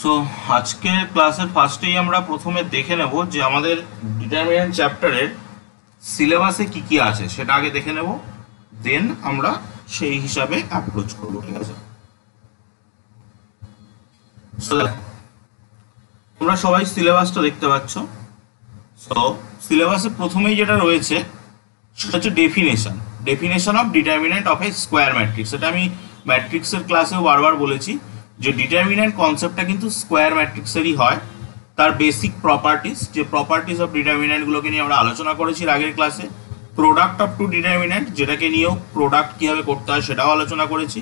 So আজকের ক্লাসের ফার্স্টেই আমরা প্রথমে দেখে নেব যে আমাদের ডিটারমিনেন্ট চ্যাপ্টারের সিলেবাসে কি কি আছে সেটা আগে দেখে নেব, দেন আমরা সেই হিসাবে অ্যাপ্রোচ করব। ঠিক আছে, সো তোমরা সবাই সিলেবাসটা দেখতে পাচ্ছ। সো সিলেবাসে প্রথমেই যেটা রয়েছে সেটা হচ্ছে definition of determinant of A square matrix. এটা আমি ম্যাট্রিক্সের ক্লাসেও বারবার বলেছি যে ডিটারমিনেন্ট কনসেপ্টটা কিন্তু স্কোয়ার ম্যাট্রিক্সেরই হয়। তার বেসিক প্রপার্টিস, যে প্রপার্টিস অফ ডিটারমিনেন্টগুলোকে নিয়ে আমরা আলোচনা করেছি আগের ক্লাসে। প্রোডাক্ট অফ টু ডিটারমিনেন্ট, যেটাকে নিয়েও প্রোডাক্ট কীভাবে করতে হয় সেটাও আলোচনা করেছি।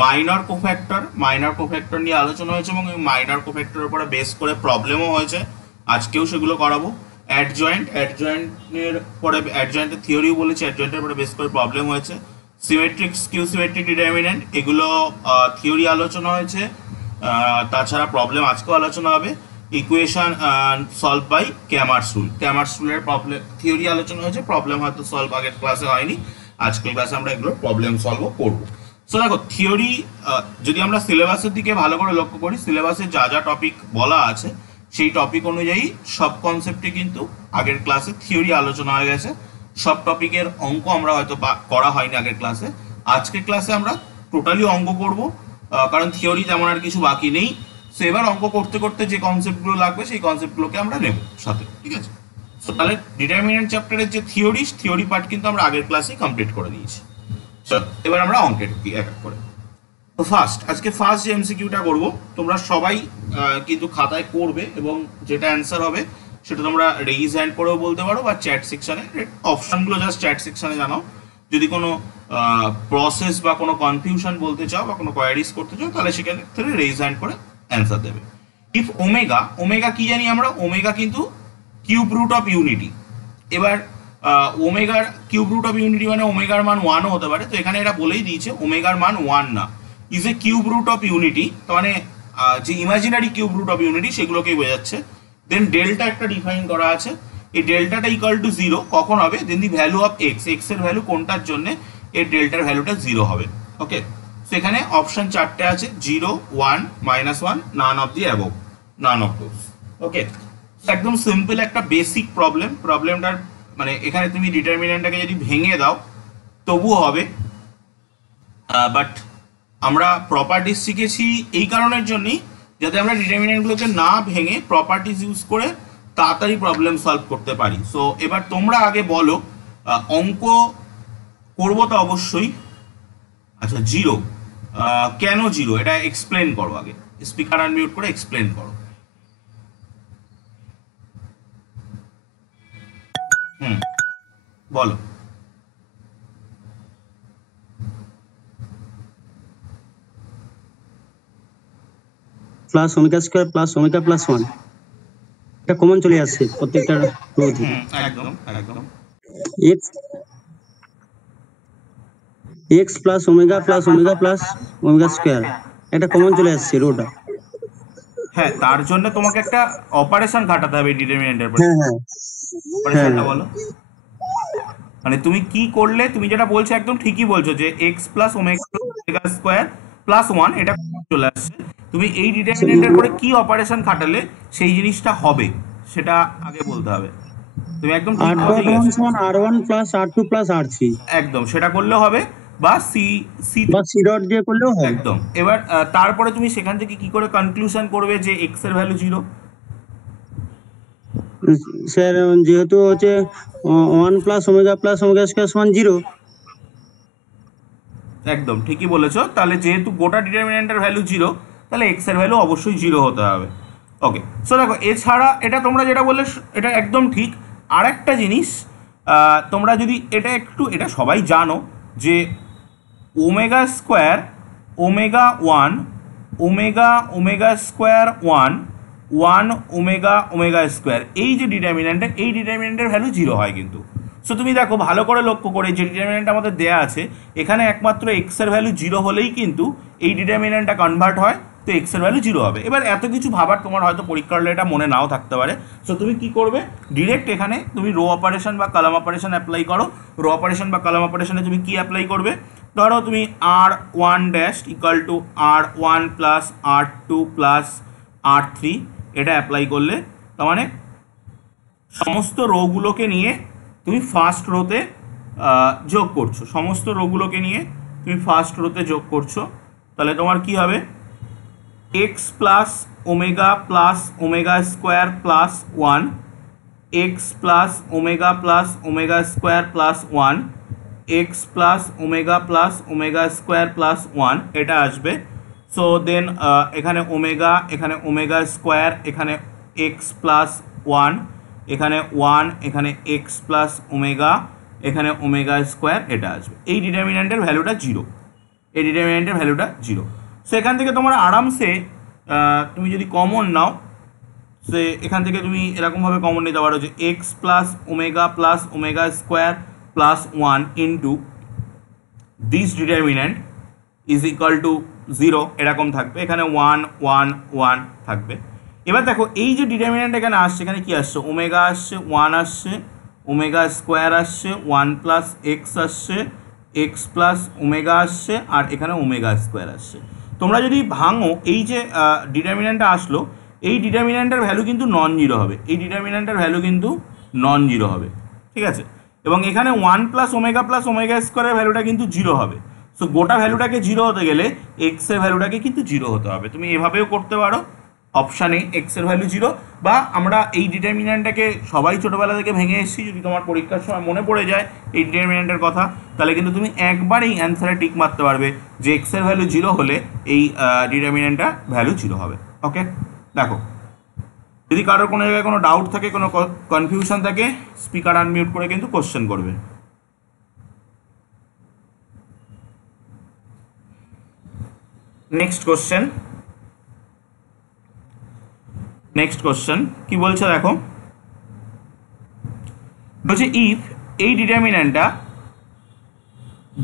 মাইনর কোফ্যাক্টর নিয়ে আলোচনা হয়েছে এবং এই মাইনর কোফ্যাক্টরের উপরে বেস করে প্রবলেমও হয়েছে, আজকেও সেগুলো করাবো। অ্যাডজয়েন্টের পরে অ্যাডজয়েন্টের থিওরিও বলেছি, অ্যাডজয়েন্টের উপরে বেস করে প্রবলেম হয়েছে। সিমেট্রিক স্কিউ সিমেট্রিক ডিটারমিনেন্ট, এগুলো থিওরি আলোচনা হয়েছে, তাছাড়া প্রবলেম আজকেও আলোচনা হবে। ইকুয়েশন সলভ বাই ক্যামার্স রুলের প্রবলেম থিওরি আলোচনা হয়েছে, প্রবলেম হয়তো সলভ আগের ক্লাসে হয়নি, আজকের ক্লাসে আমরা এগুলো প্রবলেম সলভও করবো। সো দেখো থিওরি, যদি আমরা সিলেবাসের দিকে ভালো করে লক্ষ্য করি, সিলেবাসে যা যা টপিক বলা আছে সেই টপিক অনুযায়ী সব কনসেপ্টে কিন্তু আগের ক্লাসে থিওরি আলোচনা হয়ে গেছে। সব টপিকের অঙ্ক আমরা হয়তো করা হয়নি আগের ক্লাসে, আজকের ক্লাসে আমরা টোটালি অঙ্ক করব, কারণ থিওরি তেমন আর কিছু বাকি নেই। সো এবার অঙ্ক করতে করতে যে কনসেপ্টগুলো লাগবে সেই কনসেপ্টগুলোকে আমরা নেব সাথে। ঠিক আছে, সো তাহলে ডিটারমিনেন্ট চ্যাপ্টারের যে থিওরি পার্ট কিন্তু আমরা আগের ক্লাসেই কমপ্লিট করে দিয়েছি। এবার আমরা অঙ্কের কি এক এক করে। তো আজকে ফার্স্ট যে এমসিকিউটা করব, তোমরা সবাই কিন্তু খাতায় করবে এবং যেটা অ্যান্সার হবে সেটা তোমরা রেইজ হ্যান্ড করেও বলতে পারো বা চ্যাট সেকশনে, অপশনগুলো জাস্ট চ্যাট সেকশনে জানাও। যদি কোনো প্রসেস বা কোনো কনফিউশন বলতে চাও বা কোনো কোয়ারিজ করতে চাও তাহলে সেখানে রেইজ হ্যান্ড করে অ্যান্সার দেবে। ইফ ওমেগা কি জানি আমরা, ওমেগা কিন্তু কিউব রুট অফ ইউনিটি। এবার ওমেগার কিউব রুট অফ ইউনিটি মানে ওমেগার মান 1ও হতে পারে, তো এখানে এটা বলেই দিয়েছে ওমেগার মান 1 না, is a cube root of unity, তো মানে যে imaginary cube root of unity সেগুলোকেই বোঝাচ্ছে। দেন ডেল্টা একটা ডিফাইন করা আছে, এই ডেল্টাটা ইকুয়াল টু 0 কখন হবে, দেন দি ভ্যালু অফ এক্স এর ভ্যালু কোনটার জন্য এই ডেল্টার ভ্যালুটা 0 হবে। ওকে, সেখানে অপশন 4টে আছে, 0, 1, -1, none of the above, none of those. Okay, একদম সিম্পল একটা বেসিক প্রবলেমটার মানে এখানে তুমি ডিটারমিনেন্টটাকে যদি ভেঙে দাও তবুও হবে, বাট আমরা প্রপার্টিস শিখেছি এই কারণের জন্যই যাতে আমরা ডিটারমিনেন্টগুলোকে না ভেঙে প্রপার্টিস ইউজ করে তাড়াতাড়ি প্রবলেম সলভ করতে পারি। সো এবার তোমরা আগে বলো, অঙ্ক করবো তো অবশ্যই। আচ্ছা, 0 কেন 0 এটা এক্সপ্লেন করো, আগে স্পিকার আনমিউট করে এক্সপ্লেন করো। বলো। Plus omega square plus omega plus 1 এটা কমন চলে আসছে প্রত্যেকটা রো থেকে। একদম একদম। x plus omega plus omega square এটা কমন চলে আসছে রোটা। হ্যাঁ, তার জন্য তোমাকে একটা অপারেশন খাটাতে হবে ডিটারমিনেন্টের উপর। হ্যাঁ হ্যাঁ, অপারেশনটা বলো, মানে তুমি কি করলে, তুমি যেটা বলছো একদম ঠিকই বলছো যে x plus omega square plus 1 এটা চলে আসছে। তুমি এই ডিটারমিনেন্টের উপরে কি অপারেশন খাটালে সেই জিনিসটা হবে সেটা আগে বলতে হবে। তুমি একদম ঠিক বলেই গেছো, r1 plus r2 plus r3 একদম সেটা করলে হবে, বা সি বা c ডট দিয়ে করলেও হবে একদম। এবার তারপরে তুমি সেখান থেকে কি করে কনক্লুশন করবে যে x এর ভ্যালু 0? স্যার যেহেতু হচ্ছে 1 প্লাস ওমেগা স্কয়ার সমান 0। একদম ঠিকই বলেছো, তাহলে যেহেতু গোটা ডিটারমিনেন্টের ভ্যালু 0 তাহলে x এর ভ্যালু অবশ্যই 0 হতে হবে। ওকে, সো দেখো এছাড়া এটা তোমরা যেটা বললে এটা একদম ঠিক। আরেকটা জিনিস, তোমরা যদি এটা সবাই জানো যে omega square omega 1 omega square 1 omega square, এই যে ডিটারমিনেন্টের ভ্যালু 0 হয় কিন্তু। সো তুমি দেখো ভালো করে লক্ষ্য করে, যে ডিটারমিনেন্ট আমাদের দেয়া আছে এখানে একমাত্র এক্স এর ভ্যালু 0 হলেই কিন্তু এই ডিটারমিনেন্টটা কনভার্ট হয়, তো এক্স এর ভ্যালু 0 হবে। এবার এত কিছু ভাবার তোমার হয়তো পরীক্ষার হলে এটা মনে নাও থাকতে পারে। সো তুমি কি করবে, ডিরেক্ট এখানে তুমি রো অপারেশন বা কলাম অপারেশন অ্যাপ্লাই করো। রো অপারেশন বা কলাম অপারেশনে তুমি কি অ্যাপ্লাই করবে, ধরো তুমি r1 dash equal to r1 plus r2 plus R3 এটা অ্যাপ্লাই করলে তার মানে সমস্ত রোগুলোকে নিয়ে তুমি ফার্স্ট রোতে যোগ করছো, সমস্ত রোগুলোকে নিয়ে তুমি ফার্স্ট রোতে যোগ করছো, তাহলে তোমার কি হবে x plus omega square plus 1, x plus omega square plus 1, x plus omega square plus 1 এটা আসবে। সো দেন এখানে ওমেগা স্কোয়ার, এখানে এক্স প্লাস 1, এখানে 1, এখানে এক্স প্লাস ওমেগা, এখানে ওমেগা স্কোয়ার এটা আসবে। এই ডিটারমিন্যান্টের ভ্যালুটা 0, এই ডিটারমিন্যান্টের ভ্যালুটা 0। সো এখান থেকে তোমার আরামসে তুমি যদি কমন নাও, সে এখান থেকে তুমি এরকমভাবে কমন নিতে পারো যে x plus omega square plus 1 into this determinant is equal to 0 এরকম থাকবে, এখানে 1 1 1 থাকবে। এবার দেখো এই যে ডিটারমিন্যান্ট এখানে আসছে, এখানে কি আসছে ওমেগা আসছে, 1 আসছে, ওমেগা স্কোয়ার আসছে, 1 প্লাস এক্স আসছে, এক্স প্লাস ওমেগা আসছে, আর এখানে ওমেগা স্কোয়ার আসছে। তোমরা যদি ভাঙো এই যে ডিটারমিন্যান্টটা আসলো, এই ডিটারমিন্যান্টের ভ্যালু কিন্তু নন জিরো হবে, এই ডিটারমিন্যান্টের ভ্যালু কিন্তু নন জিরো হবে, ঠিক আছে। এবং এখানে 1 প্লাস ওমেগা স্কোয়ারের ভ্যালুটা কিন্তু 0 হবে। সো গোটা ভ্যালুটাকে 0 হতে গেলে এক্স এর ভ্যালুটাকে কিন্তু 0 হতে হবে। তুমি এভাবেও করতে পারো, অপশানে এক্স এর ভ্যালু 0, বা আমরা এই ডিটারমিন্যান্টটাকে সবাই ছোটোবেলা থেকে ভেঙে এসেছি, যদি তোমার পরীক্ষার সময় মনে পড়ে যায় এই ডিটারমিন্যান্টের কথা, তাহলে কিন্তু তুমি একবার এই অ্যান্সারে টিক মারতে পারবে যে এক্স এর ভ্যালু 0 হলে এই ডিটারমিন্যান্টটা ভ্যালু 0 হবে। ওকে, দেখো যদি কারোর কোনো জায়গায় কোনো ডাউট থাকে, কোনো কনফিউশন থাকে, স্পিকার আনমিউট করে কিন্তু কোশ্চেন করবে। নেক্সট কোশ্চেন কি বলছে দেখো, বলছে ইফ এই ডিটারমিন্যান্টটা,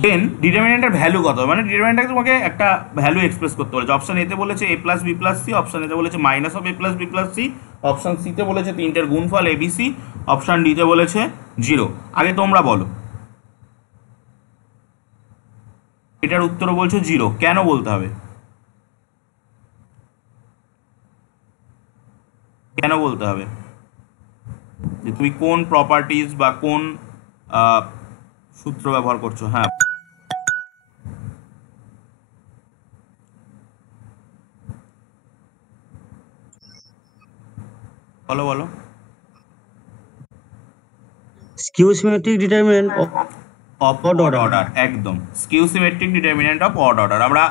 দেন ডিটারমিন্যান্টের ভ্যালু কত, মানে ডিটারমিন্যান্টটাকে তোমাকে একটা ভ্যালু এক্সপ্রেস করতে বলেছে। অপশন এতে বলেছে a plus B plus C, option এতে বলেছে minus of a plus B plus C, option সিতে বলেছে তিনটের গুণফল এবিসি, অপশন ডিতে বলেছে 0। আগে তোমরা বলো, এটার উত্তর বলছো 0, কেন বলতে হবে, কেন বলতে হবে, যে তুমি কোন প্রপার্টিজ বা কোন সূত্র ব্যবহার করছো? হ্যাঁ, বলো বলো। Skew symmetric determinant of odd order, একদম skew symmetric determinant of odd order. আমরা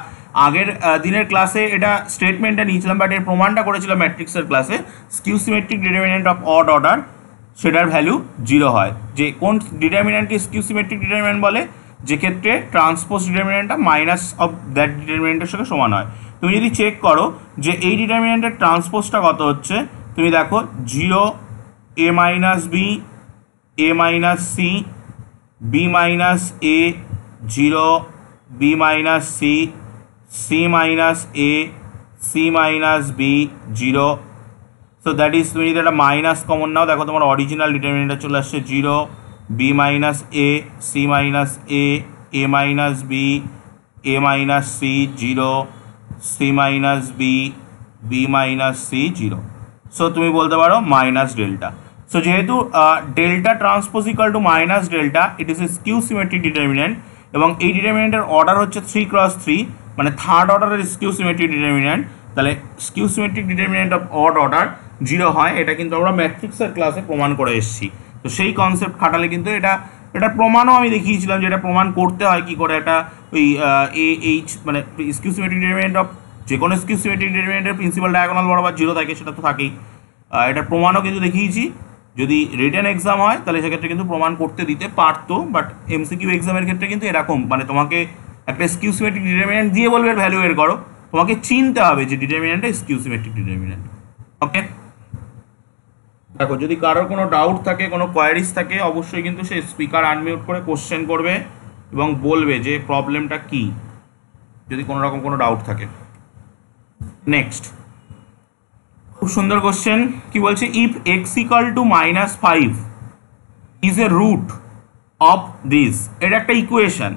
আগের দিনের ক্লাসে এটা স্টেটমেন্টটা নিয়েছিলাম, বাট এর প্রমাণটা করেছিলাম ম্যাট্রিক্সের ক্লাসে। Skew symmetric determinant of odd order, সেটার ভ্যালু 0 হয়। যে কোন ডিটারমিন্যান্টকে স্কিউ সিমেট্রিক ডিটারমিন্যান্ট বলে, যে ক্ষেত্রে ট্রান্সপোজ ডিটারমিন্যান্টটা মাইনাস অফ দ্যাট ডিটারমিন্যান্টের সঙ্গে সমান হয়। তুমি যদি চেক করো যে এই ডিটারমিন্যান্টের ট্রান্সপোজটা কত হচ্ছে, তুমি দেখো 0 a minus B, a minus C, b minus a, 0 b minus c, c minus a, c minus b, 0। So that is, তুমি যদি একটা মাইনাস কমন নাও, দেখো তোমার অরিজিনাল ডিটারমিনেন্টটা চলে আসছে 0 b minus a, c minus a, a minus b, a minus c, 0 c minus b, b minus c, 0। So তুমি বলতে পারো মাইনাস ডেল্টা। সো যেহেতু delta transpose equal to minus delta, it is a skew symmetric determinant, এবং এই ডিটারমিন্যান্টের order হচ্ছে 3x3, মানে third অর্ডারের skew symmetric determinant. তাহলে skew symmetric determinant of odd order 0 হয়, এটা কিন্তু আমরা ম্যাট্রিক্সের ক্লাসে প্রমাণ করে এসেছি। তো সেই কনসেপ্ট খাটালে কিন্তু এটা প্রমাণও আমি দেখিয়েছিলাম, যে এটা প্রমাণ করতে হয় কি করে। একটা ওই এইচ মানে স্কিউ সিমেট্রিক ডিটারমিন্যান্ট অফ যে কোনো স্কিউ সিমেট্রিক ডিটারমিন্যান্টের প্রিন্সিপাল ডায়াগোনাল বরাবর 0 থাকে, সেটা তো থাকেই। এটার প্রমাণও কিন্তু দেখিয়েছি। যদি রিটেন এক্সাম হয় তাহলে সেক্ষেত্রে কিন্তু প্রমাণ করতে দিতে পারতো, বাট এমসিকিউ এক্সামের ক্ষেত্রে কিন্তু এরকম, মানে তোমাকে একটা স্কিউ সিমেট্রিক ডিটারমিন্যান্ট দিয়ে বলবে ভ্যালু বের করো, তোমাকে চিনতে হবে যে ডিটারমিন্যান্টটা স্কিউ সিমেট্রিক ডিটারমিন্যান্ট। ওকে, দেখো যদি কারোর কোনো ডাউট থাকে, কোনো কোয়ারিজ থাকে, অবশ্যই কিন্তু সে স্পিকার আনমিউট করে কোশ্চেন করবে এবং বলবে যে প্রবলেমটা কি, যদি কোনো রকম কোনো ডাউট থাকে। নেক্সট, খুব সুন্দর কোশ্চেন, কি বলছে, if x equal to -5 is a root of this. এটা একটা ইকুয়েশন,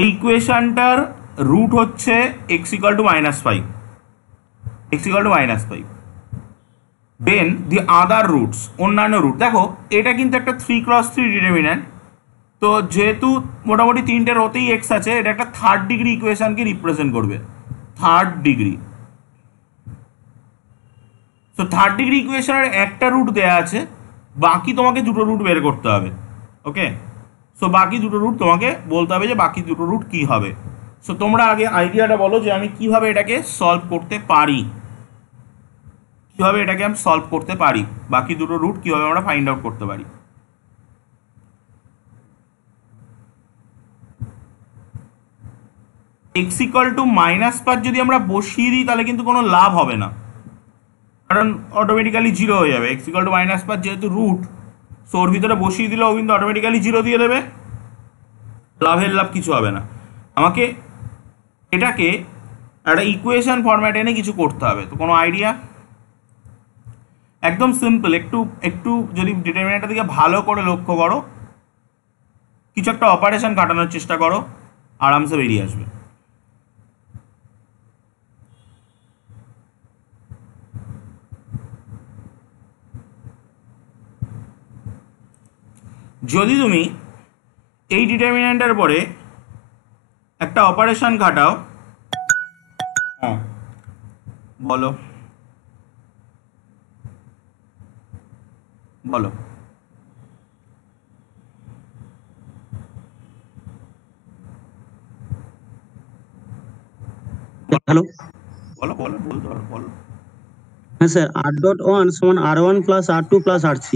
এই ইকুয়েশনটার রুট হচ্ছে x equal to -5। x equal to -5। Then the other roots, অন্যান্য রুট। দেখো এটা কিন্তু একটা 3x3 ডিটারমিন্যান্ট, তো যেহেতু মোটামুটি তিনটে রোতেই এক্স আছে, এটা একটা থার্ড ডিগ্রি ইকুয়েশনকে রিপ্রেজেন্ট করবে, থার্ড ডিগ্রি। তো থার্ড ডিগ্রি ইকুয়েশনের একটা রুট দেয়া আছে, বাকি তোমাকে দুটো রুট বের করতে হবে। ওকে, সো বাকি দুটো রুট তোমাকে বলতে হবে যে বাকি দুটো রুট কি হবে। সো তোমরা আগে আইডিয়াটা বলো যে আমি কিভাবে এটাকে সলভ করতে পারি, কিভাবে এটাকে আমি সলভ করতে পারি, বাকি দুটো রুট কিভাবে আমরা ফাইন্ড আউট করতে পারি। এক্স ইকুয়াল টু -5 যদি আমরা বসিয়ে দিই তাহলে কিন্তু কোনো লাভ হবে না, কারণ অটোমেটিক্যালি জিরো হয়ে যাবে। এক্স ইকুয়াল টু -5 যেহেতু রুট, সো ওর ভিতরে বসিয়ে দিলেও কিন্তু অটোমেটিক্যালি জিরো দিয়ে দেবে, লাভের লাভ কিছু হবে না। আমাকে এটাকে একটা ইকুয়েশন ফরম্যাটে এনে কিছু করতে হবে। তো কোনো আইডিয়া? একদম সিম্পল, একটু একটু যদি ডিটারমিনেন্টটার দিকে ভালো করে লক্ষ্য করো, কিছু একটা অপারেশন কাটানোর চেষ্টা করো, আরামসে বেরিয়ে আসবে। যদি তুমি এই ডিটারমিনেন্টের পরে একটা অপারেশন খাটাও, হ্যাঁ বলো বলো। হ্যালো, বলো বলো বলতে পারো, বলো। হ্যাঁ স্যার, r.1 সমান r1 plus r2 plus r3।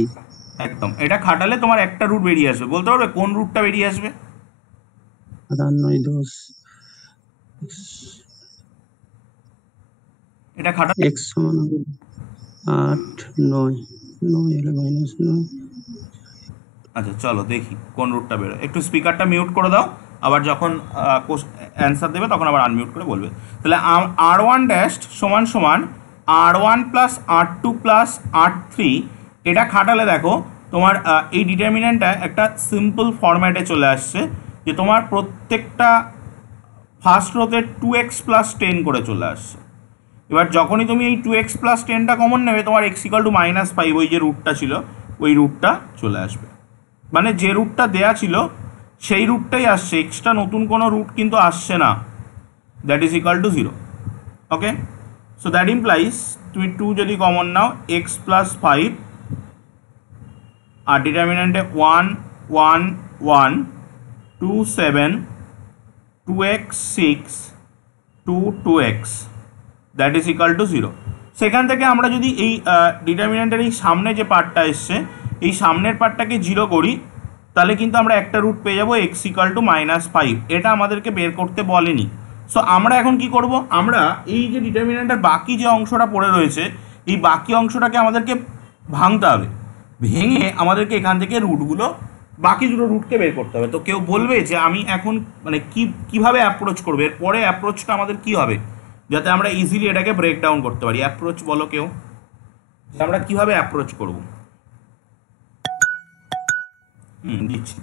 একদম, এটা খাটালে তোমার একটা রুট বেরিয়ে আসবে। বলতে পারবে কোন রুটটা বেরিয়ে আসবে? 9 10 এটা খাটালে x সমান 8 9 9 হলে -9। আচ্ছা চলো দেখি কোন রুটটা বেরোয়। একটু স্পিকারটা মিউট করে দাও, আবার যখন অ্যান্সার দেবে তখন আবার আনমিউট করে বলবে। তাহলে r1 ড্যাশ সমান সমান r1 plus r2 plus r3, এটা খাটালে দেখো তোমার এই ডিটারমিনেন্টটা একটা সিম্পল ফরম্যাটে চলে আসছে, যে তোমার প্রত্যেকটা ফার্স্ট রোতে 2x প্লাস 10 করে চলে আসছে। এবার যখনই তুমি এই 2x প্লাস 10টা কমন নেবে, তোমার x ইকুয়াল টু -5 ওই যে রুটটা ছিল ওই রুটটা চলে আসবে। মানে যে রুটটা দেয়া ছিল সেই রুটটাই আসছে, এক্সট্রা নতুন কোনো রুট কিন্তু আসছে না। That is equal to 0। Okay, so that implies তুমি 2 যদি কমন নাও, x প্লাস 5 আর ডিটারমিনেন্টে 1 1 1 2 7 2x 6 2 2x, that is equal to 0। সেখান থেকে আমরা যদি এই ডিটারমিনেন্টের এই সামনে যে পার্টটা এসছে, এই সামনের পার্টটাকে 0 করি, তাহলে কিন্তু আমরা একটা রুট পেয়ে যাবো x ইকুয়াল টু -5। এটা আমাদেরকে বের করতে বলেনি। সো আমরা এখন কি করব, আমরা এই যে ডিটারমিনেন্টের বাকি যে অংশটা পড়ে রয়েছে, এই বাকি অংশটাকে আমাদেরকে ভাঙতে হবে। ভেঙে আমাদেরকে এখান থেকে রুটগুলো, বাকি দুটো রুটকে বের করতে হবে। তো কেউ বলবে যে আমি এখন মানে কিভাবে অ্যাপ্রোচ করবে, এর পরে অ্যাপ্রোচটা আমাদের কি হবে যাতে আমরা ইজিলি এটাকে ব্রেক ডাউন করতে পারি? অ্যাপ্রোচ বলো কেউ, যে আমরা কিভাবে অ্যাপ্রোচ করব। দিচ্ছি।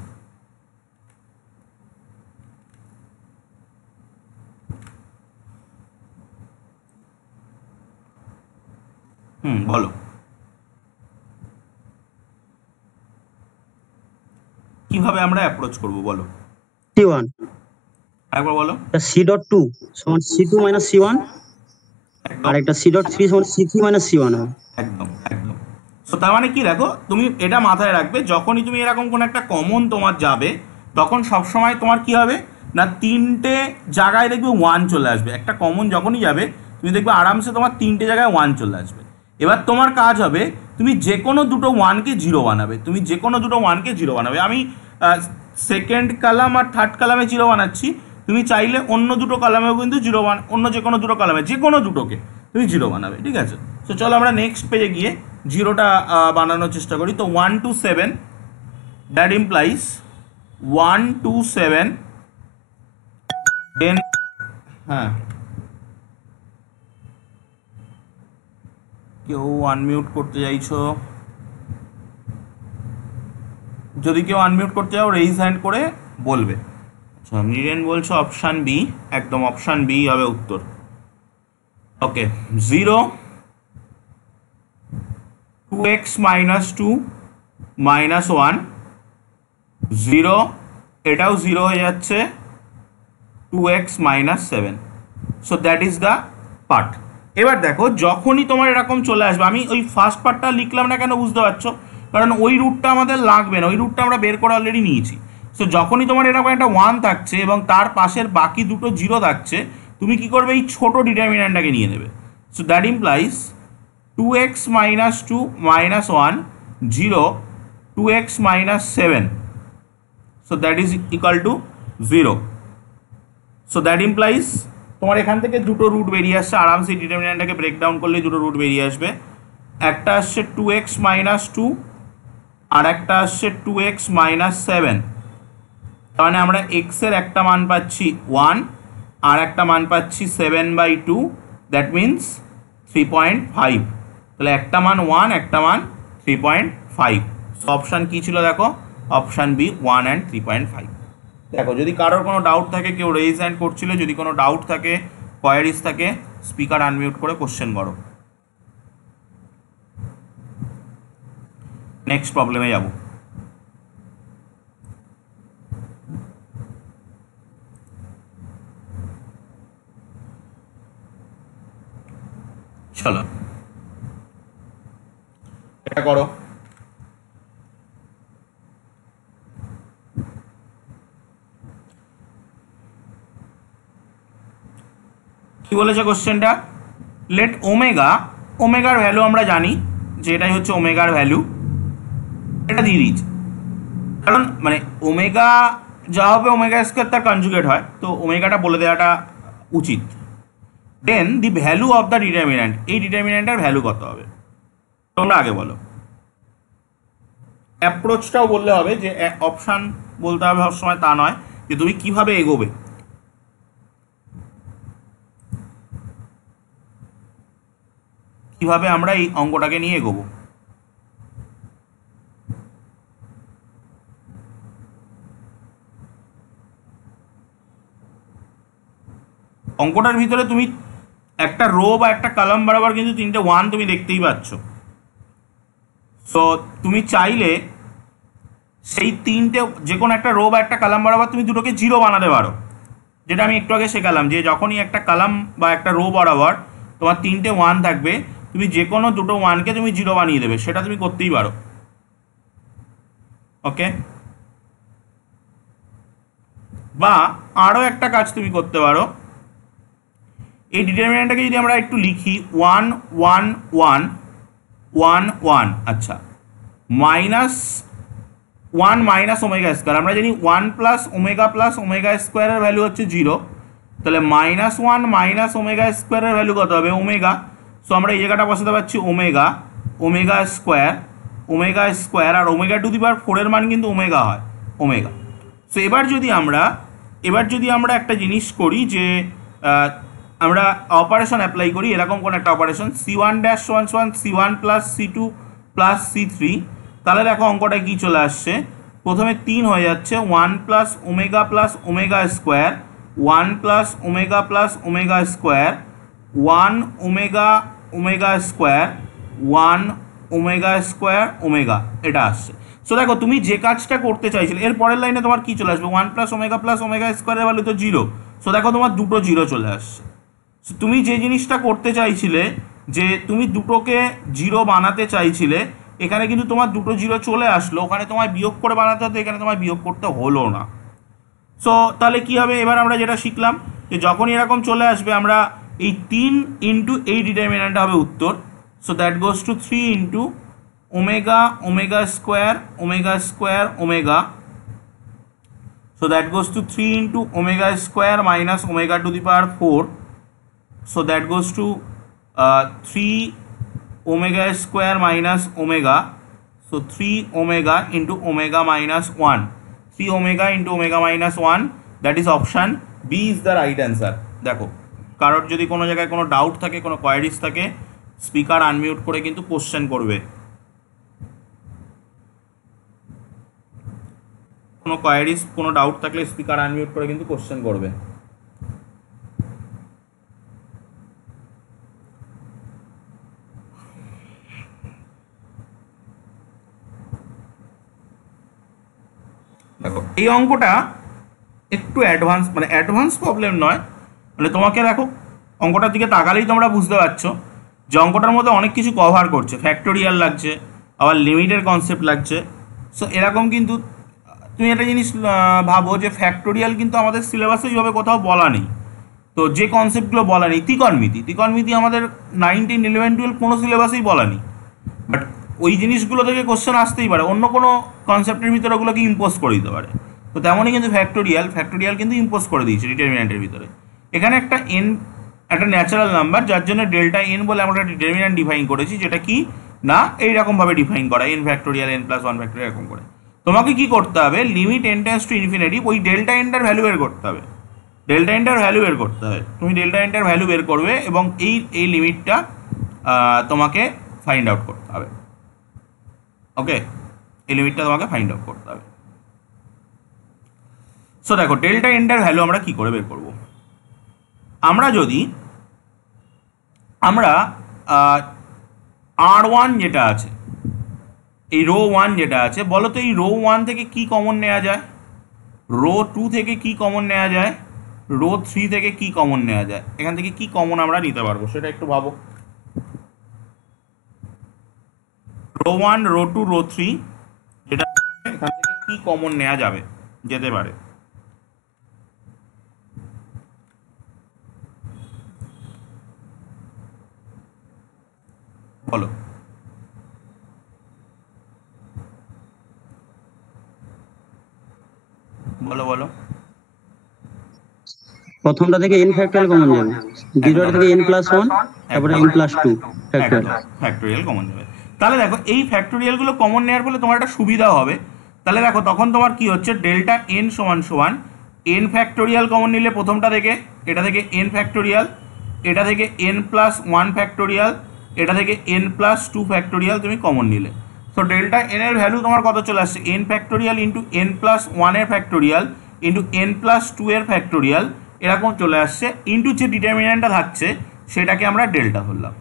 বলো কিভাবে আমরা অ্যাপ্রোচ করব, বলো c1 একবার বলো। c.2 সমান c2 - c1, আর একটা c.3 সমান c3 - c1 হবে। একদম একদম। সো তার মানে কি, দেখো তুমি এটা মাথায় রাখবে, যখনই তুমি এরকম কোন একটা কমন তোমার যাবে, তখন সবসময় তোমার কি হবে না, তিনটে জায়গায় দেখবে 1 চলে আসবে। একটা কমন যখনই যাবে তুমি দেখবে আরামসে তোমার তিনটে জায়গায় 1 চলে আসবে। এবার তোমার কাজ হবে তুমি যে কোনো দুটো 1কে 0 বানাবে, তুমি যে কোনো দুটো 1কে 0 বানাবে। আমি সেকেন্ড কলাম আর থার্ড কলামে 0 বানাচ্ছি, তুমি চাইলে অন্য দুটো কলামেও কিন্তু 0 অন্য যে কোনো দুটো কলামে যে কোনো দুটোকে তুমি 0 বানাবে, ঠিক আছে? তো চলো আমরা নেক্সট পেজে গিয়ে 0টা বানানোর চেষ্টা করি। তো 1 to 7, দ্যাট ইমপ্লাইজ 1 to 7, দেন হ্যাঁ কেউ আনমিউট করতে চাইছো? যদি কেউ আনমিউট করতে চাও রেইজ হ্যান্ড করে বলবে। আচ্ছা, নিরেন বলছো অপশান বি, একদম অপশান বি হবে উত্তর। ওকে 0 2x minus 2 minus 1 0 এটাও 0 হয়ে যাচ্ছে 2x minus 7 so that is the part. এবার দেখো যখনই তোমার এরকম চলে আসবে, আমি ওই ফার্স্ট পার্টটা লিখলাম না কেন বুঝতে পারছো, কারণ ওই রুটটা আমাদের লাগবে না, ওই রুটটা আমরা বের করে অলরেডি নিয়েছি। সো যখনই তোমার এরকম একটা 1 থাকছে এবং তার পাশের বাকি দুটো 0 থাকছে, তুমি কি করবে, এই ছোট ডিটারমিন্যান্টটাকে নিয়ে নেবে। So that implies 2x minus 2 minus 1 0 2x minus 7, so that is equal to 0. so that implies তোমার এখান থেকে দুটো রুট বেরিয়ে আসছে, আরামসে ডিটারমিন্যান্টটাকে ব্রেক ডাউন করলে দুটো রুট বেরিয়ে আসবে। একটা আসছে 2x minus 2 আর একটা আসছে 2x minus 7, তার মানে আমরা x এর একটা মান পাচ্ছি 1 আর একটা মান পাচ্ছি 7/2, দ্যাট মিনস 3.5। তাহলে একটা মান 1 একটা মান 3.5। সো অপশান কী ছিল দেখো, অপশান বি 1 and 3.5। দেখো যদি কারোর কোনো ডাউট থাকে, কেউ রেইজ হ্যান্ড করছিল, যদি কোনো ডাউট থাকে, কোয়ারিজ থাকে, স্পিকার আনমিউট করে কোশ্চেন করো। নেক্সট প্রবলেমে যাব। চলো এটা করো। কি বলেছে কোশ্চেনটা, লেট ওমেগা, ওমেগার ভ্যালু আমরা জানি যে এটাই হচ্ছে ওমেগার ভ্যালু, এটা দিয়ে দিয়েছে, কারণ মানে ওমেগা যা হবে ওমেগা স্কোয়ার তার কনজুগেট হয়, তো ওমেগাটা বলে দেওয়াটা উচিত। Then the value of the determinant, এই ডিটারমিন্যান্টের ভ্যালু কত হবে তোমরা আগে বলো। অ্যাপ্রোচটাও বললে হবে, যে অপশান বলতে হবে সবসময় তা নয়, যে তুমি কিভাবে এগোবে। কিভাবে আমরা এই অঙ্কটাকে নিয়ে এগোবো। অঙ্কটার ভিতরে তুমি একটা রো বা একটা কলাম বরাবর কিন্তু 3টে 1 তুমি দেখতেই পাচ্ছ। সো তুমি চাইলে সেই 3টে যে কোনো একটা রো বা একটা কলাম বরাবর তুমি দুটোকে 0 বানাতে পারো, যেটা আমি একটু আগে শেখালাম, যে যখনই একটা কলাম বা একটা রো বরাবর তোমার 3টে 1 থাকবে, তুমি যে কোনো দুটো 1কে তুমি 0 বানিয়ে দেবে, সেটা তুমি করতেই পারো। ওকে, বা আরও একটা কাজ তুমি করতে পারো, এই ডিটারমিন্যান্টটাকে যদি আমরা একটু লিখি 1 1 1 1 1, আচ্ছা মাইনাস 1 মাইনাস ওমেগা স্কোয়ার, আমরা জানি 1 প্লাস ওমেগা স্কোয়ারের ভ্যালু হচ্ছে 0, তাহলে -1 মাইনাস ওমেগা স্কোয়ারের ভ্যালু কত হবে, ওমেগা। সো আমরা এই জায়গাটা বসাতে পারছি ওমেগা স্কোয়ার, আর ওমেগা টু দি পাওয়ার 4 এর মান কিন্তু ওমেগা হয়, ওমেগা। সো এবার যদি আমরা একটা জিনিস করি, যে আমরা অপারেশন অ্যাপ্লাই করি, এরকম কোন একটা অপারেশন c1 ড্যাশ সমান সমান c1 plus c2 plus c3, তাহলে দেখো অঙ্কটা কি চলে আসছে, প্রথমে 3 হয়ে যাচ্ছে 1 plus omega square 1 plus omega square 1 omega square 1 omega, এটা আসছে। সো দেখো তুমি যে কাজটা করতে চাইছিলে, এর পরের লাইনে তোমার কি চলে আসবে, 1 প্লাস ওমেগা স্কোয়ারের ভ্যালু তো 0। সো দেখো তোমার দুটো 0 চলে আসছে। তুমি যে জিনিসটা করতে চাইছিলে, যে তুমি দুটোকে 0 বানাতে চাইছিলে, এখানে কিন্তু তোমার দুটো 0 চলে আসলো, ওখানে তোমায় বিয়োগ করে বানাতে হতো, এখানে তোমায় বিয়োগ করতে হলো না। সো তাহলে কি হবে, এবার আমরা যেটা শিখলাম, যে যখনই এরকম চলে আসবে, আমরা এই 3 ইন্টু এই ডিটারমিন্যান্ট হবে উত্তর। So that goes two 3 into omega square omega. So that goes to 3 into omega square minus omega to the power 4. So that goes to 3 omega square minus omega. So 3 omega into omega minus 1. 3 omega into omega minus 1. That is option B is the right answer. দেখো কারোর যদি কোনো জায়গায় কোনো doubt থাকে, কোনো queries থাকে, speaker unmute করে কিন্তু কোশ্চেন করবে। কোনো কোয়ারিজ, কোনো ডাউট থাকলে স্পিকার আনমিউট করে কিন্তু কোশ্চেন করবে। দেখো এই অঙ্কটা একটু অ্যাডভান্স, মানে অ্যাডভান্স প্রবলেম নয়, মানে তোমাকে দেখো অঙ্কটার দিকে তাকালেই তোমরা বুঝতে পারছো যে অঙ্কটার মধ্যে অনেক কিছু কভার করছে, ফ্যাক্টোরিয়াল লাগছে, আবার লিমিটের কনসেপ্ট লাগছে। সো এরকম কিন্তু তুমি একটা জিনিস ভাবো যে ফ্যাক্টোরিয়াল কিন্তু আমাদের সিলেবাসে এইভাবে কোথাও বলা নেই। তো যে কনসেপ্টগুলো বলা নেই, ত্রিকোণমিতি আমাদের 9, 10, 11, 12 কোনো সিলেবাসেই বলা নেই, বাট ওই জিনিসগুলো থেকে কোশ্চেন আসতেই পারে, অন্য কোনো কনসেপ্টের ভিতরে ওগুলোকে ইম্পোজ করে দিতে পারে। তো তেমনই কিন্তু ফ্যাক্টোরিয়াল কিন্তু ইম্পোজ করে দিয়েছে ডিটারমিন্যান্টের ভিতরে। এখানে একটা এন, একটা ন্যাচারাল নাম্বার, যার জন্য ডেল্টা এন বলে আমরা একটা ডিটারমিন্যান্ট ডিফাইন করেছি, যেটা কি না এইরকমভাবে ডিফাইন করা, N factorial N plus one factorial এরকম করে। তোমাকে কি করতে হবে, limit N tends to infinity, ওই ডেল্টা এনটার ভ্যালু বের করতে হবে, তুমি ডেল্টা এনটার ভ্যালু বের করবে এবং এই লিমিটটা তোমাকে ফাইন্ড আউট করতে হবে। ওকে, এই লিমিটটা তোমাকে ফাইন্ড আউট করতে হবে। সো দেখো ডেল্টা এনটার ভ্যালু আমরা কি করে বের করব। আমরা R1 যেটা আছে, এই রো 1 যেটা আছে, বলো তো এই রো 1 থেকে কি কমন নেওয়া যায়, রো 2 থেকে কি কমন নেওয়া যায়, রো 3 থেকে কি কমন নেওয়া যায়, এখান থেকে কি কমন আমরা নিতে পারবো সেটা একটু ভাবো। রো 1, রো 2, রো 3, যেটা এখান থেকে কি কমন নেওয়া যেতে পারে। বলো বলো বলো প্রথমটা থেকে n ফ্যাক্টরিয়াল কমন যাবে, দ্বিতীয়টা থেকে n প্লাস 1, তারপরে n প্লাস 2 ফ্যাক্টরিয়াল কমন যাবে। তাহলে দেখো এই ফ্যাক্টরিয়ালগুলো কমন নেওয়ার ফলে তোমার একটা সুবিধা হবে। তাহলে দেখো তখন তোমার কি হচ্ছে, ডেল্টা এন সমান সমান এন ফ্যাক্টোরিয়াল কমন নিলে প্রথমটা থেকে, এটা থেকে এন ফ্যাক্টোরিয়াল, এটা থেকে এন প্লাস ওয়ান ফ্যাক্টোরিয়াল, এটা থেকে এন প্লাস টু ফ্যাক্টোরিয়াল তুমি কমন নিলে। সো ডেল্টা এন এর ভ্যালু তোমার কত চলে আসছে, n factorial into n plus ওয়ানের factorial into n plus two এর ফ্যাক্টোরিয়াল, এরকম চলে আসছে, ইন্টু যে ডিটারমিন্যান্টটা থাকছে সেটাকে আমরা ডেল্টা ধরলাম।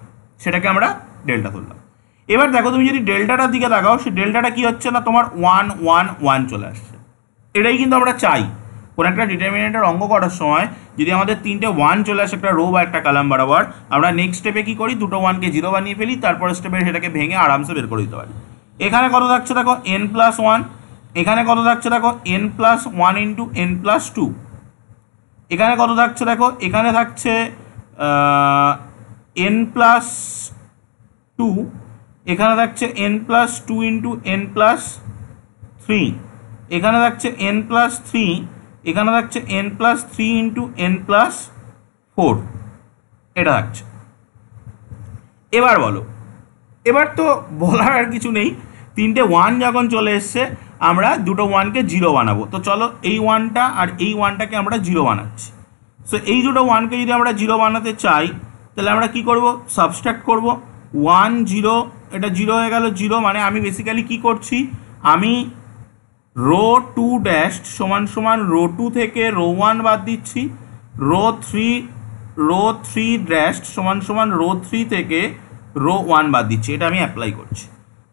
এবার দেখো তুমি যদি ডেল্টাটার দিকে তাকাও, সেই ডেল্টাটা কি হচ্ছে না, তোমার 1 1 1 চলে আসছে। এটাই কিন্তু আমরা চাই কোন একটা ডিটারমিন্যান্টের অঙ্ক করার সময়, যদি আমাদের 3টে 1 চলে আসে একটা রো বা একটা কলাম বরাবর, আমরা নেক্সট স্টেপে কি করি, দুটো 1কে 0 বানিয়ে ফেলি, তারপরে স্টেপে সেটাকে ভেঙে আরামসে বের করে দিতে পারি। এখানে কত থাকছে দেখো n প্লাস 1, এখানে কত থাকছে দেখো n প্লাস 1 ইন্টু n প্লাস 2, এখানে কত থাকছে দেখো, এখানে থাকছে n প্লাস 2, এখানে থাকছে n plus 2 into n plus 3, এখানে থাকছে n প্লাস 3, এখানে থাকছে n plus 3 into n plus 4, এটা থাকছে। এবার বলো, এবার তো বলার আর কিছু নেই, 3টে 1 যখন চলে এসছে আমরা দুটো 1কে 0 বানাবো। তো চলো এই 1টা আর এই 1টাকে আমরা 0 বানাচ্ছি। সো এই দুটো 1কে যদি আমরা 0 বানাতে চাই, তাহলে আমরা কি করব, সাবস্ট্রাক্ট করব, 1 0, এটা 0 হয়ে গেল 0, মানে আমি বেসিক্যালি কি করছি, আমি রো 2 ড্যাশ সমান সমান রো 2 থেকে রো 1 বাদ দিচ্ছি, রো 3 ড্যাশ সমান সমান রো 3 থেকে রো 1 বাদ দিচ্ছি, এটা আমি অ্যাপ্লাই করছি।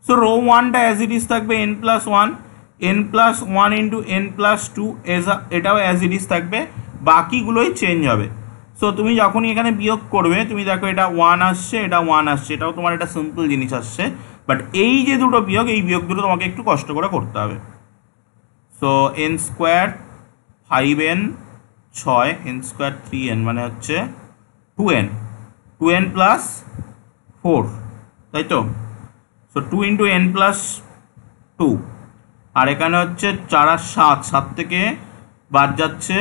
সো রো 1টা অ্যাজ ইট ইজ থাকবে n প্লাস 1, n প্লাস 1 ইন্টু n প্লাস 2, এটাও অ্যাজ ইট ইজ থাকবে, বাকিগুলোই চেঞ্জ হবে। সো তুমি যখনই এখানে বিয়োগ করবে, তুমি দেখো এটা 1 আসছে, এটা 1 আসছে, এটাও তোমার একটা সিম্পল জিনিস আসছে, বাট এই যে দুটো বিয়োগ, এই বিয়োগগুলো তোমাকে একটু কষ্ট করে করতে হবে। So n square 5n 6, n square 3n মানে হচ্ছে 2n প্লাস 4, তাই তো। সো 2 ইন্টু n প্লাস 2, আর এখানে হচ্ছে 4 আর 7, 7 থেকে বাদ যাচ্ছে,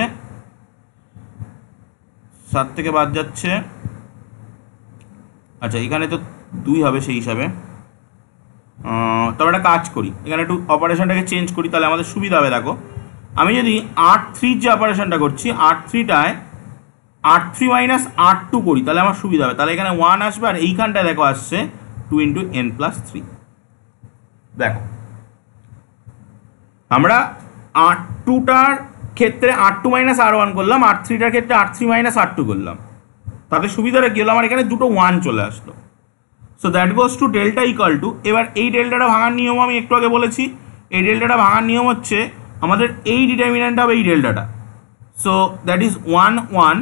আচ্ছা এখানে তো 2 হবে সেই হিসাবে। তবে একটা কাজ করি, এখানে একটু অপারেশনটাকে চেঞ্জ করি, তাহলে আমাদের সুবিধা হবে। দেখো আমি যদি R3 যে অপারেশনটা করছি, R3টায় R3 মাইনাস R2 করি, তাহলে আমার সুবিধা হবে। তাহলে এখানে 1 আসবে, আর এইখানটায় দেখো আসছে 2 ইন্টু n প্লাস 3। দেখো আমরা R2টার ক্ষেত্রে R2 মাইনাস R1 করলাম, R3টার ক্ষেত্রে R3 মাইনাস R2 করলাম, তাতে সুবিধাটা কি হলো, আমার এখানে দুটো 1 চলে আসলো। So that goes to delta equal two, এবার এই ডেল্টাটা ভাঙার নিয়ম আমি একটু আগে বলেছি, এই ডেল্টাটা ভাঙার নিয়ম হচ্ছে আমাদের এই ডিটারমিনেন্ট হবে এই ডেল্টাটা। So that is 1 1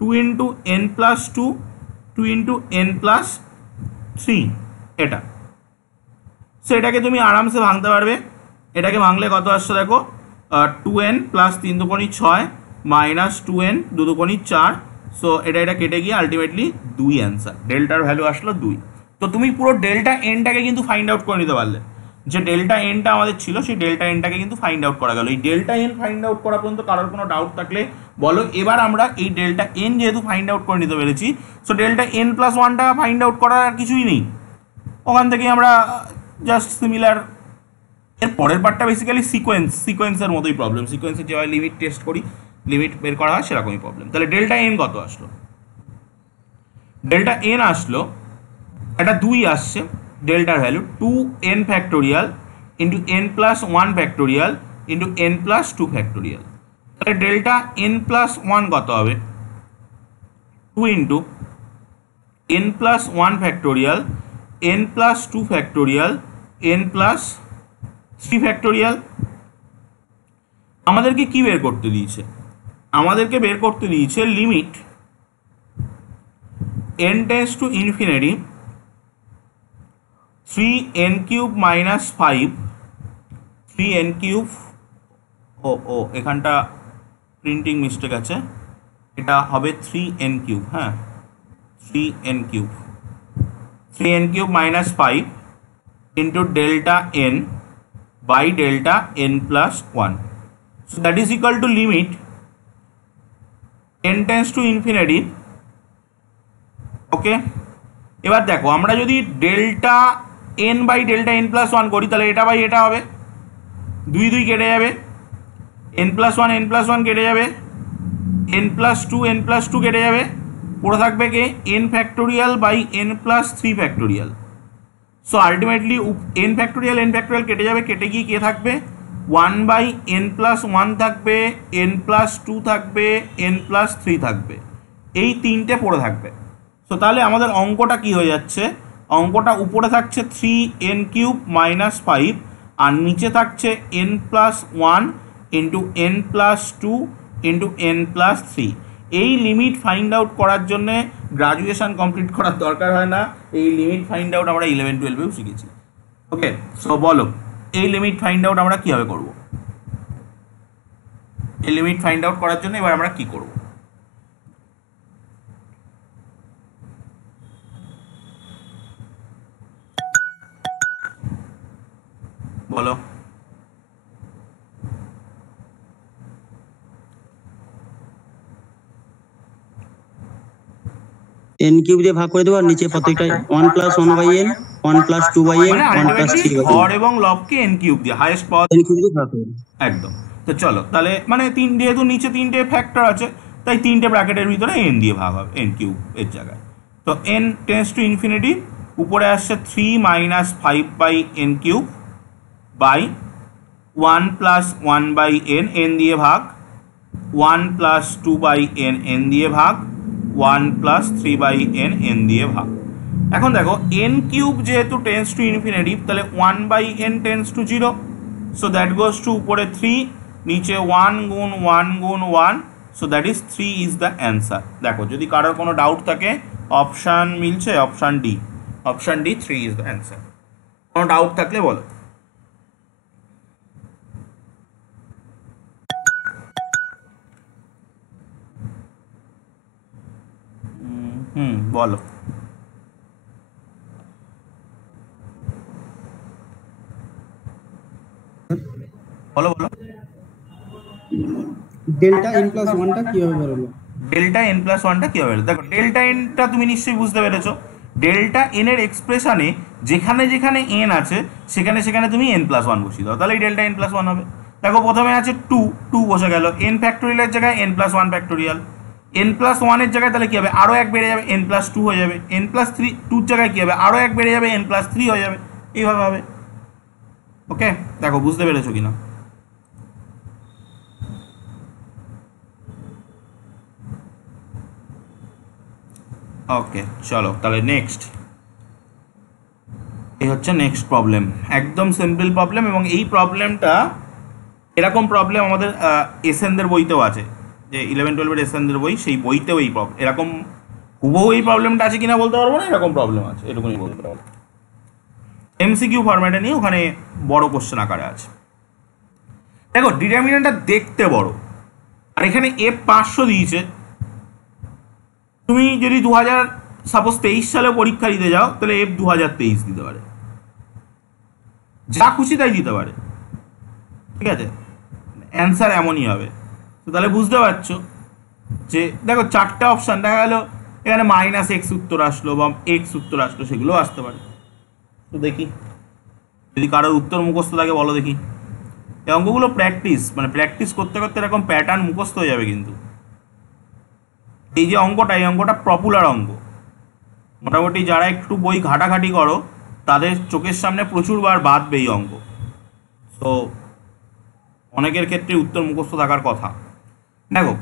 2 into n plus 2 2 into n plus 3 এটা। সো এটাকে তুমি আরামসে ভাঙতে পারবে। এটাকে ভাঙলে কত আসছে দেখো, 2n plus 3 দুগুণি 6 minus 2n 2 দুগুণি 4। So এটা কেটে গিয়ে আলটিমেটলি 2 অ্যান্সার, ডেল্টার ভ্যালু আসলো 2। তো তুমি পুরো ডেল্টা এনটাকে কিন্তু ফাইন্ড আউট করে নিতে পারলে। যে ডেল্টা এনটা আমাদের ছিল সেই ডেল্টা এনটাকে কিন্তু ফাইন্ড আউট করা গেল। এই ডেল্টা এন ফাইন্ড আউট করা পর্যন্ত কারোর কোনো ডাউট থাকলে বলো। এবার আমরা এই ডেল্টা এন যেহেতু ফাইন্ড আউট করে নিতে পেরেছি, সো ডেল্টা এন প্লাস 1টা ফাইন্ড আউট করার আর কিছুই নেই। ওখান থেকে আমরা জাস্ট সিমিলার, এর পরের পার্টটা বেসিক্যালি সিকোয়েন্সের মতোই প্রবলেম। সিকোয়েন্সে যেভাবে লিমিট টেস্ট করি, লিমিট বের করা হয়, সেরকমই প্রবলেম। তাহলে ডেল্টা এন কত আসলো? ডেল্টা এন আসলো, একটা 2 আসছে ডেল্টার value, 2n factorial into n plus 1 factorial into n plus 2 factorial. তাহলে ডেল্টা n প্লাস 1 কত হবে? 2 into n plus 1 factorial n plus 2 factorial n plus 3 factorial. আমাদেরকে কি বের করতে দিয়েছে? আমাদেরকে বের করতে দিয়েছে limit n tends to infinity 3n cube minus 5 3n cube, এখানটা প্রিন্টিং মিস্টেক আছে, এটা হবে 3n কিউব। হ্যাঁ, 3n cube minus 5 into delta n by delta n plus 1। So that is equal to limit n tends to infinity. Okay, এবার দেখো আমরা যদি delta n by delta n plus 1 করি, তাহলে এটা বাই এটা হবে, 2 2 কেটে যাবে, n প্লাস 1 কেটে যাবে, n প্লাস 2 কেটে যাবে, পড়ে থাকবে কে? n factorial by n plus 3 factorial. So ultimately n factorial কেটে যাবে, কেটে গিয়ে কে থাকবে? 1 বাই n প্লাস 1 থাকবে, n প্লাস 2 থাকবে, n প্লাস 3 থাকবে, এই তিনটে পড়ে থাকবে। সো তাহলে আমাদের অঙ্কটা কি হয়ে যাচ্ছে? অঙ্কটা উপরে থাকছে 3n কিউব মাইনাস 5 আর নিচে থাকছে n প্লাস 1 ইন্টু n plus 2 into n plus 3। এই লিমিট ফাইন্ড আউট করার জন্যে গ্রাজুয়েশন কমপ্লিট করার দরকার হয় না, এই লিমিট ফাইন্ড আউট আমরা 11-12-এও শিখেছি। ওকে, সো বলো এই লিমিট ফাইন্ড আউট আমরা কীভাবে করব? এই লিমিট ফাইন্ড আউট করার জন্য এবার আমরা কি করব? বলো। n কিউব দিয়ে ভাগ করে দেবো আর নিচে প্রত্যেকটা 1 plus 1 by n 1 plus 2 by n 1 plus 3 by n, হর এবং লবকে n কিউব দিয়ে হাইয়েস্ট পাওয়ার n কিউব দিয়ে ভাগ করে দেবো। একদম। তো চলো তাহলে মানে যেহেতু নিচে 3টে ফ্যাক্টর আছে, তাই 3টে ব্র্যাকেটের ভিতরে n দিয়ে ভাগ হবে, n কিউব এর জায়গায়। তো n টেন্ডস টু ইনফিনিটি, উপরে আসছে 3 minus 5 by n cube by 1 plus 1 by n দিয়ে ভাগ, 1 প্লাস 2 বাই n দিয়ে ভাগ, 1 প্লাস 3 বাই n দিয়ে ভাগ। এখন দেখো n কিউব যেহেতু টেন্ডস টু ইনফিনিটি, তাহলে 1 by n tends to 0, so that goes to উপরে 3, নিচে 1 গুণ 1 গুণ 1, so that is 3 is the answer. দেখো যদি কারোর কোনো ডাউট থাকে, অপশান মিলছে, option D, 3 is the answer. কোনো ডাউট থাকলে বলো। বলো। বলো ডেল্টা n প্লাস 1টা কিভাবে বেরোলো? ডেল্টা n প্লাস 1টা কীভাবে বেরোলো? দেখো ডেল্টা nটা তুমি নিশ্চয়ই বুঝতে পেরেছো। ডেল্টা n এর এক্সপ্রেশনে যেখানে যেখানে n আছে সেখানে সেখানে তুমি n প্লাস 1 বসিয়ে দাও, তাহলে এই ডেল্টা n প্লাস 1 হবে। দেখো প্রথমে আছে 2 বসে গেল, n ফ্যাক্টোরিয়ালের জায়গায় n plus 1 factorial, n plus 1 জায়গায় তাহলে কী হবে? আরও 1 বেড়ে যাবে, n প্লাস 2 হয়ে যাবে, n প্লাস 2 জায়গায় কী হবে? আরও 1 বেড়ে যাবে, n প্লাস 3 হয়ে যাবে, এইভাবে হবে। ওকে, দেখো বুঝতে পেরেছো কিনা? ওকে চলো তাহলে নেক্সট, এই হচ্ছে নেক্সট প্রবলেম, একদম সিম্পল প্রবলেম। এবং এই প্রবলেমটা এরকম প্রবলেম আমাদের এসএনদের বইতেও আছে, যে 11-12 এসএনদের বই, সেই বইতেও এই প্রবলেম এরকম হুবহু এই প্রবলেমটা আছে কিনা বলতে পারবো না, এরকম প্রবলেম আছে, এটুকুনি বলতে পারবো। এমসিকিউ ফরম্যাটে নিয়ে ওখানে বড় কোশ্চেন আকারে আছে। দেখো ডিটারমিনেন্টটা দেখতে বড়, আর এখানে F500 দিয়েছে। তুমি যদি 2023 সালে পরীক্ষা দিতে যাও তাহলে F2023 দিতে পারে, যা খুশি তাই দিতে পারে, ঠিক আছে, অ্যান্সার এমনই হবে। তো তাহলে বুঝতে পারছো যে দেখো 4টে অপশান দেখা গেল, এখানে -x উত্তর আসলো বা x উত্তর আসলো, সেগুলো আসতে পারে। তো দেখি যদি কারোর উত্তর মুখস্থ থাকে বলো দেখি। এই অঙ্কগুলো প্র্যাকটিস, মানে প্র্যাকটিস করতে করতে এরকম প্যাটার্ন মুখস্থ হয়ে যাবে। কিন্তু এই যে অঙ্কটা, এই অঙ্কটা পপুলার অঙ্ক, মোটামুটি যারা একটু বই ঘাটাঘাটি করো তাদের চোখের সামনে প্রচুরবার বাঁধবে এই অঙ্ক। তো অনেকের ক্ষেত্রে উত্তর মুখস্থ থাকার কথা। দেখো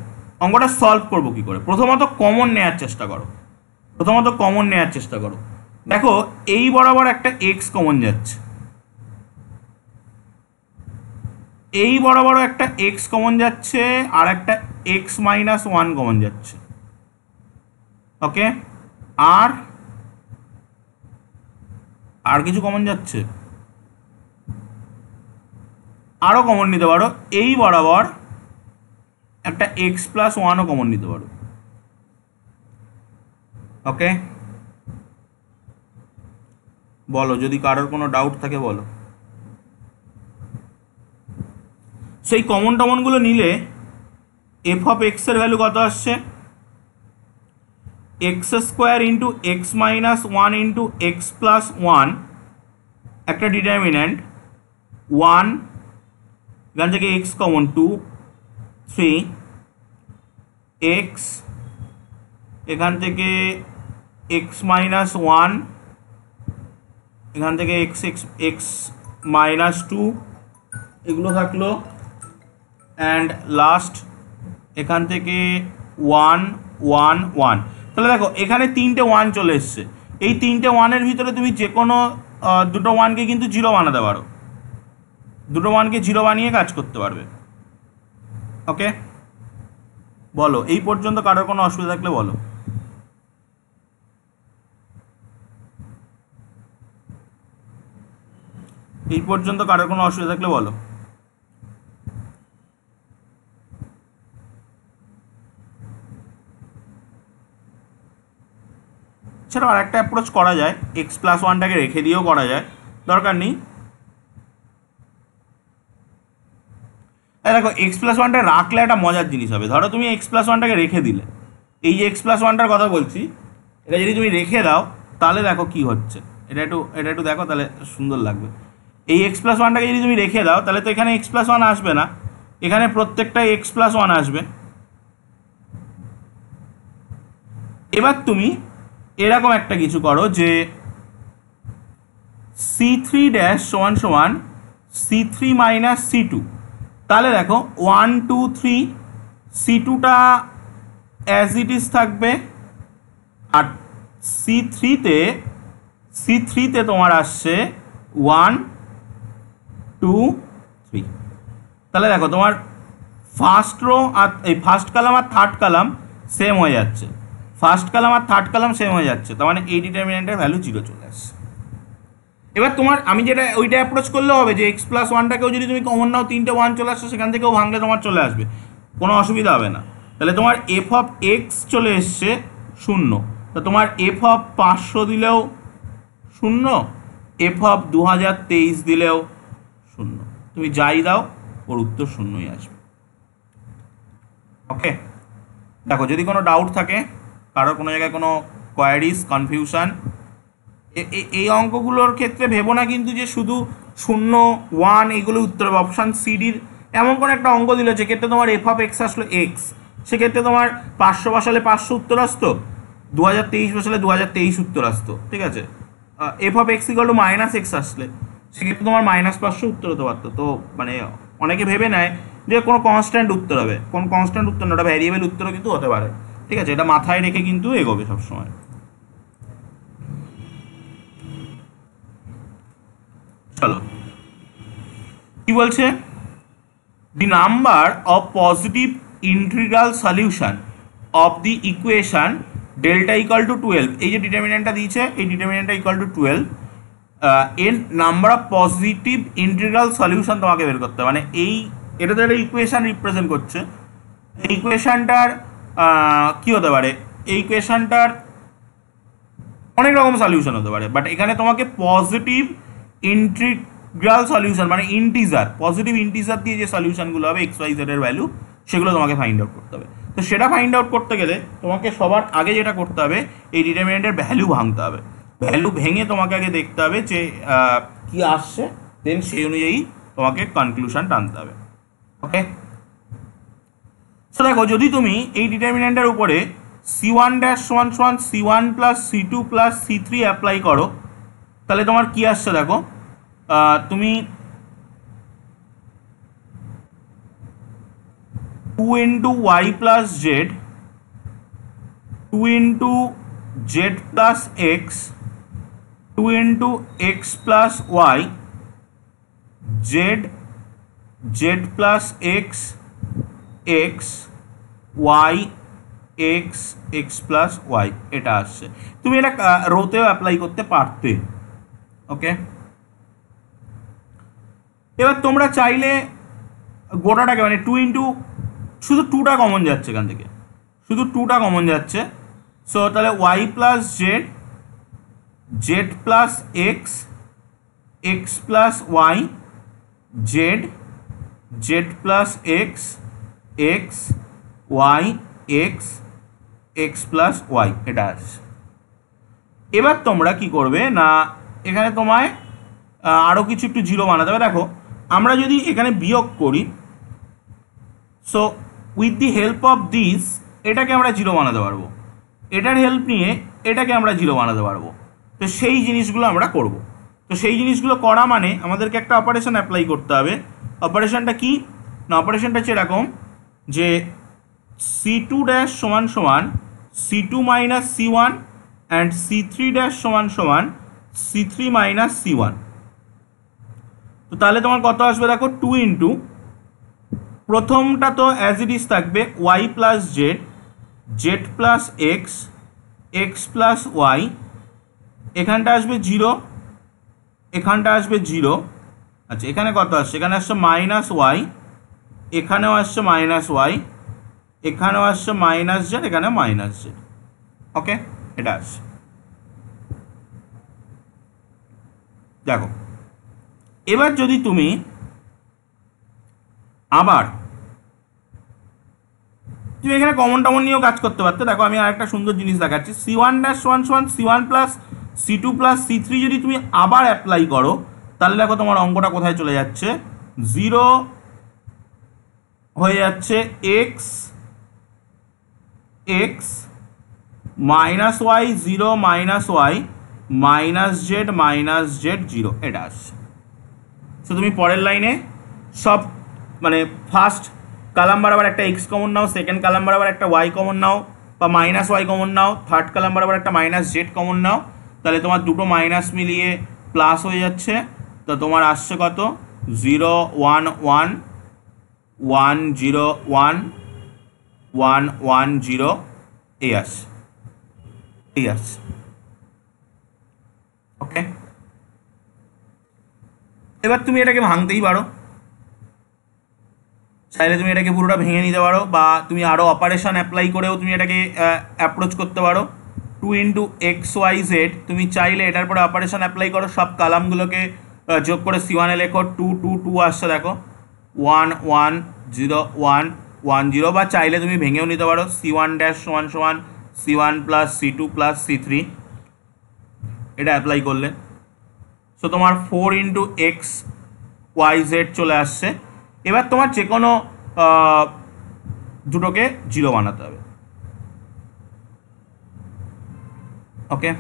অঙ্কটা সলভ করবো কি করে, প্রথমত কমন নেওয়ার চেষ্টা করো। দেখো এই বরাবর একটা এক্স কমন যাচ্ছে, এই বরাবর একটা এক্স কমন যাচ্ছে, আর একটা x-1 কমন যাচ্ছে। ওকে, আর কিছু কমন যাচ্ছে, আরও কমন নিতে পারো, এই বরাবর একটা x+1ও কমন নিতে পারো। ওকে, বলো যদি কারোর কোনো ডাউট থাকে বলো। সেই কমন টমনগুলো নিলে f(x) এর ভ্যালু কত আসছে, x² into x-1 into x+1, একটা ডিটারমিন্যান্ট 1, এখান থেকে x কমন 2, 3, x, এখান থেকে x-1, এখান থেকে x-2, এগুলো থাকলো, অ্যান্ড লাস্ট এখান থেকে 1, 1, 1। তাহলে দেখো এখানে 3টে 1 চলে এসছে, এই 3টে 1-এর ভিতরে তুমি যে কোনো দুটো 1কে কিন্তু 0 বানাতে পারো, দুটো 1কে 0 বানিয়ে কাজ করতে পারবে। ওকে, বলো এই পর্যন্ত কারোর কোনো অসুবিধা থাকলে বলো। এই পর্যন্ত কারোর কোনো অসুবিধা থাকলে বলো। এছাড়াও আর একটা অ্যাপ্রোচ করা যায়, x+1টাকে রেখে দিয়েও করা যায়, দরকার নেই। দেখো x+1টা রাখলে একটা মজার জিনিস হবে। ধরো তুমি x+1টাকে রেখে দিলে, এই যে x+1টার কথা বলছি, এটা যদি তুমি রেখে দাও তাহলে দেখো কি হচ্ছে, এটা একটু দেখো, তাহলে সুন্দর লাগবে। এই x+1টাকে যদি তুমি রেখে দাও তাহলে তো এখানে x+1 আসবে না, এখানে প্রত্যেকটা x+1 আসবে। এবার তুমি এরকম একটা কিছু করো যে c3' সমান c3 মাইনাস c2, তাহলে দেখো 1, 2, 3, c2টা অ্যাজ ইট ইজ থাকবে, আর c3তে তোমার আসছে 1, 2, 3। তাহলে দেখো তোমার ফার্স্ট রো আর এই ফার্স্ট কলাম আর থার্ড কলাম সেম হয়ে যাচ্ছে, তার মানে এই ডিটারমিনেন্টের ভ্যালু 0 চলে আসছে। এবার তোমার আমি যেটা ওইটা অ্যাপ্রোচ করলে হবে যে x+1টাকেও যদি তুমি কমন নাও, 3টে 1 চলে আসছে, সেখান থেকেও ভাঙলে তোমার চলে আসবে, কোনো অসুবিধা হবে না। তাহলে তোমার f(x) চলে এসছে 0, তো তোমার f(500) দিলেও 0, f(2023) দিলেও 0, তুমি যাই দাও ওর উত্তর 0ই আসবে। ওকে, দেখো যদি কোনো ডাউট থাকে, কারোর কোনো জায়গায় কোনো কোয়ারিজ, কনফিউশন, এই অঙ্কগুলোর ক্ষেত্রে ভেবো না কিন্তু যে শুধু 0, 1 এগুলো উত্তর হবে। অপশান সিডির এমন কোনো একটা অঙ্ক দিল যেক্ষেত্রে তোমার f(x) আসলো x, সেক্ষেত্রে তোমার 500 বসালে 500 উত্তর আসতো, 2023 বসালে 2023 উত্তর আসতো, ঠিক আছে। f(x) -x আসলে সেক্ষেত্রে তোমার -500 উত্তর হতে পারতো। তো মানে অনেকে ভেবে নেয় যে কোনো কনস্ট্যান্ট উত্তর হবে, কোন কনস্ট্যান্ট উত্তর না, ওটা ভ্যারিয়েবল উত্তরও কিন্তু হতে পারে, ঠিক আছে। এটা মাথায় রেখে কিন্তু এগোবে সবসময়। চলো কি বলছে, the number of positive integral solution of the equation delta equal to 12, এই যে ডিটারমিনেন্টটা দিয়েছে এই ডিটারমিনেন্টটা ইকুয়াল টু 12 এর number of positive integral solution তোমাকে বের করতে হবে। মানে এই এটা তো একটা ইকুয়েশন রিপ্রেজেন্ট করছে, এই ইকুয়েশনটার কি হতে পারে, এই ইকুয়েশনটার অনেক রকম সলিউশন হতে পারে, বাট এখানে তোমাকে পজিটিভ ইন্টিগ্রাল সলিউশন মানে ইন্টিজার, পজিটিভ ইন্টিজার দিয়ে যে সলিউশনগুলো হবে এক্স ওয়াই জেড এর ভ্যালু, সেগুলো তোমাকে ফাইন্ড আউট করতে হবে। তো সেটা ফাইন্ড আউট করতে গেলে তোমাকে সবার আগে যেটা করতে হবে এই ডিটারমিনেন্টের ভ্যালু ভাঙতে হবে। ভ্যালু ভেঙে তোমাকে আগে দেখতে হবে যে কি আসছে, দেন সেই অনুযায়ী তোমাকে কনক্লুশন টানতে হবে। ওকে, সো দেখো যদি তুমি এই ডিটারমিনেন্টের উপরে c1 ড্যাশ সমান সমান c1 plus c2 plus c3 apply করো, তাহলে তোমার কি আসছে দেখো, তুমি 2 into y plus z, 2 into z plus x, 2 into x plus y, z, z plus x, x, y, x, x plus y, এটা আসছে। তুমি এটা রোতেও অ্যাপ্লাই করতে পারতে। ওকে, এবার তোমরা চাইলে গোটাটাকে মানে 2 ইন্টু, শুধু 2টা কমন যাচ্ছে এখান থেকে, শুধু 2টা কমন যাচ্ছে। সো তাহলে y plus z, z plus x, x plus y, z, z plus x, x, y, x, x plus y, এটা আসছে। এবার তোমরা কি করবে না, এখানে তোমায় আরও কিছু একটু জিরো বানাতে হবে। দেখো আমরা যদি এখানে বিয়োগ করি, so with the help of this এটাকে আমরা জিরো বানাতে পারবো, এটার হেল্প নিয়ে এটাকে আমরা জিরো বানাতে পারবো। তো সেই জিনিসগুলো আমরা করব। তো সেই জিনিসগুলো করা মানে আমাদেরকে একটা অপারেশন অ্যাপ্লাই করতে হবে। অপারেশনটা কি না, অপারেশনটা হচ্ছে এরকম যে c2 ড্যাশ সমান সমান c2 minus c1 and c3 dash সমান সমান c3 মাইনাস c1। তো তাহলে তোমার কত আসবে দেখো, 2 ইন্টু, প্রথমটা তো অ্যাজ ইট ইজ থাকবে y plus z, z plus x, x plus y, এখানটা আসবে জিরো, এখানটা আসবে জিরো। আচ্ছা এখানে কত আসছে, এখানে আসছে মাইনাস ওয়াই, এখানেও আসছে মাইনাস ওয়াই, এখানেও আসছে মাইনাস জেড, এখানে মাইনাস জেড। ওকে, এটা আসছে। দেখো এবার যদি তুমি আবার তুমি এখানে কমন টমন নিয়েও কাজ করতে পারতে। দেখো আমি আর একটা সুন্দর জিনিস দেখাচ্ছি, c1 ড্যাশ সমান সমান c1 plus c2 plus c3 যদি তুমি আবার অ্যাপ্লাই করো, তাহলে দেখো তোমার অঙ্কটা কোথায় চলে যাচ্ছে, 0 হয়ে যাচ্ছে x, x minus y, 0 minus y, minus z 0, এটা আসছে। সো তুমি পরের লাইনে সব মানে ফার্স্ট কালাম বরাবর একটা এক্স কমন নাও, সেকেন্ড কালাম বরাবর একটা ওয়াই কমন নাও বা মাইনাস ওয়াই কমন নাও, থার্ড কালাম বরাবর একটা মাইনাস জেড কমন নাও, তাহলে তোমার দুটো মাইনাস মিলিয়ে প্লাস হয়ে যাচ্ছে। তো তোমার আসছে কত, 0 1 1 1 0 1 1 1 0, এই আসছে, এই আসছে। ওকে, এবার তুমি এটাকে ভাঙতেই পারো, চাইলে তুমি এটাকে পুরোটা ভেঙে নিতে পারো, বা তুমি আরও অপারেশন অ্যাপ্লাই করেও তুমি এটাকে অ্যাপ্রোচ করতে পারো। 2 ইন্টু এক্স ওয়াই জেড, তুমি চাইলে এটার পরে অপারেশন অ্যাপ্লাই করো, সব কালামগুলোকে যোগ করে c1 এ লেখো, 2 2 2 আসছে দেখো, 1 1 0 1 1 0, বা চাইলে তুমি ভেঙেও নিতে পারো, c1 ড্যাশ সমান সমান c1 plus c2 plus c3, এটা অ্যাপ্লাই করলে। সো তোমার 4 ইন্টু এক্স ওয়াই জেড চলে আসছে। এবার তোমার যে কোনো দুটোকে জিরো বানাতে হবে। ওকে,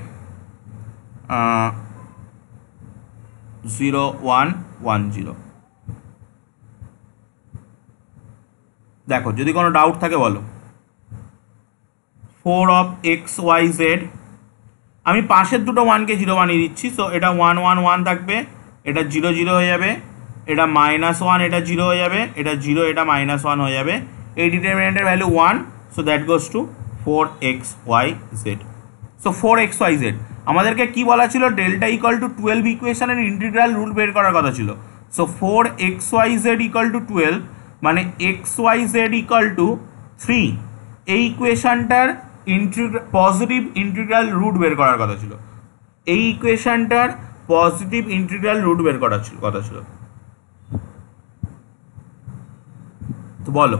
0 1 1 0। দেখো যদি কোনো ডাউট থাকে বলো। 4 অফ এক্স ওয়াই জেড, আমি পাশের দুটো ওয়ানকে জিরো বানিয়ে দিচ্ছি। সো এটা 1 1 1 থাকবে, এটা 0 0 হয়ে যাবে, এটা -1, এটা 0 হয়ে যাবে, এটা 0, এটা -1 হয়ে যাবে। এই ডিটারমিনেন্টের value 1, so that goes to 4xyz। So 4xyz আমাদেরকে কি বলা ছিল, ডেল্টা ইকুয়াল টু 12 ইকুয়েশনের ইন্টিগ্রাল রুট বের করার কথা ছিল। সো 4xyz ইকুয়াল টু 12 মানে xyz ইকুয়াল টু 3, এই ইকুয়েশনটার পজিটিভ ইন্টিগ্রাল রুট বের করার কথা ছিল। এই ইকুয়েশনটার পজিটিভ ইন্টিগ্রাল রুট বের করার কথা ছিল। তো বলো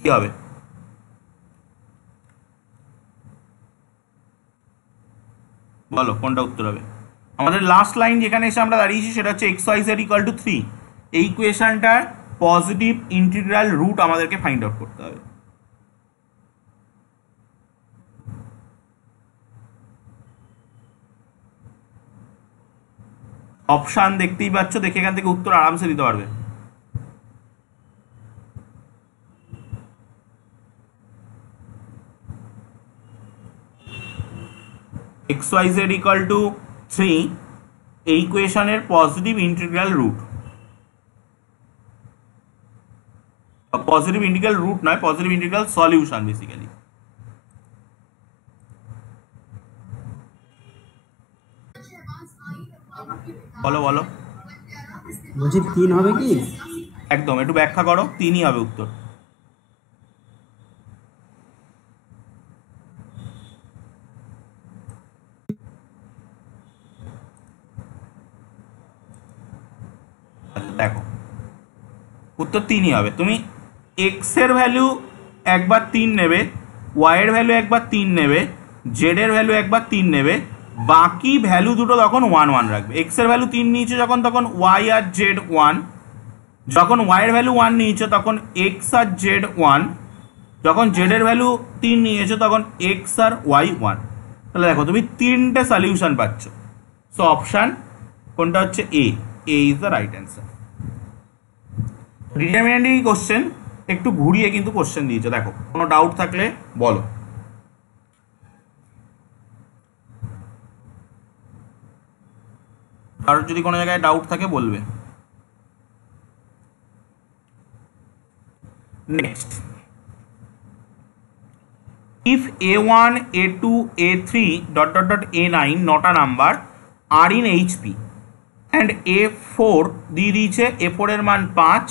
কি হবে? বলো কোনটা উত্তর হবে? আমাদের লাস্ট লাইন যেখানে এসে আমরা দাঁড়িয়েছি সেটা হচ্ছে xyz ইকুয়াল টু 3, এই ইকুয়েশনটার পজিটিভ ইন্টিগ্রাল রুট আমাদেরকে ফাইন্ড আউট করতে হবে। অপশান দেখতেই পাচ্ছ, দেখে এখান থেকে উত্তর আরামসে দিতে পারবে। xyz ইকুয়াল টু 3 এই ইকুয়েশনের positive integral root, positive integral root নয়, পজিটিভ ইন্টিগ্রাল সলিউশন বেসিক্যালি। বলো বলো, বলছি 3 হবে কি? একদম, একটু ব্যাখ্যা করো। 3ই হবে উত্তর। দেখো উত্তর 3ই হবে। তুমি এক্স এর ভ্যালু একবার 3 নেবে, ওয়াই এর ভ্যালু একবার 3 নেবে, জেড এর ভ্যালু একবার 3 নেবে, বাকি ভ্যালু দুটো তখন 1 1 রাখবে। এক্স এর ভ্যালু 3 নিয়েছে যখন, তখন ওয়াই আর জেড 1, যখন ওয়াই এর ভ্যালু 1 নিয়েছে তখন এক্স আর জেড 1, যখন জেড এর ভ্যালু 3 নিয়েছে তখন এক্স আর ওয়াই 1। তাহলে দেখো তুমি 3টে সলিউশন পাচ্ছ। সো অপশান কোনটা হচ্ছে A is the right answer. ডিটারমিনেন্টিং কোশ্চেন একটু ঘুরিয়ে কিন্তু কোশ্চেন দিয়েছে, দেখো কোনো ডাউট থাকলে বলো। কারোর যদি কোনো জায়গায় ডাউট থাকে বলবে। Next, if a1 a2 a3 a9 নটা নাম্বার আর ইন HP and a4 দিয়ে দিয়েছে, a4 এর মান 5,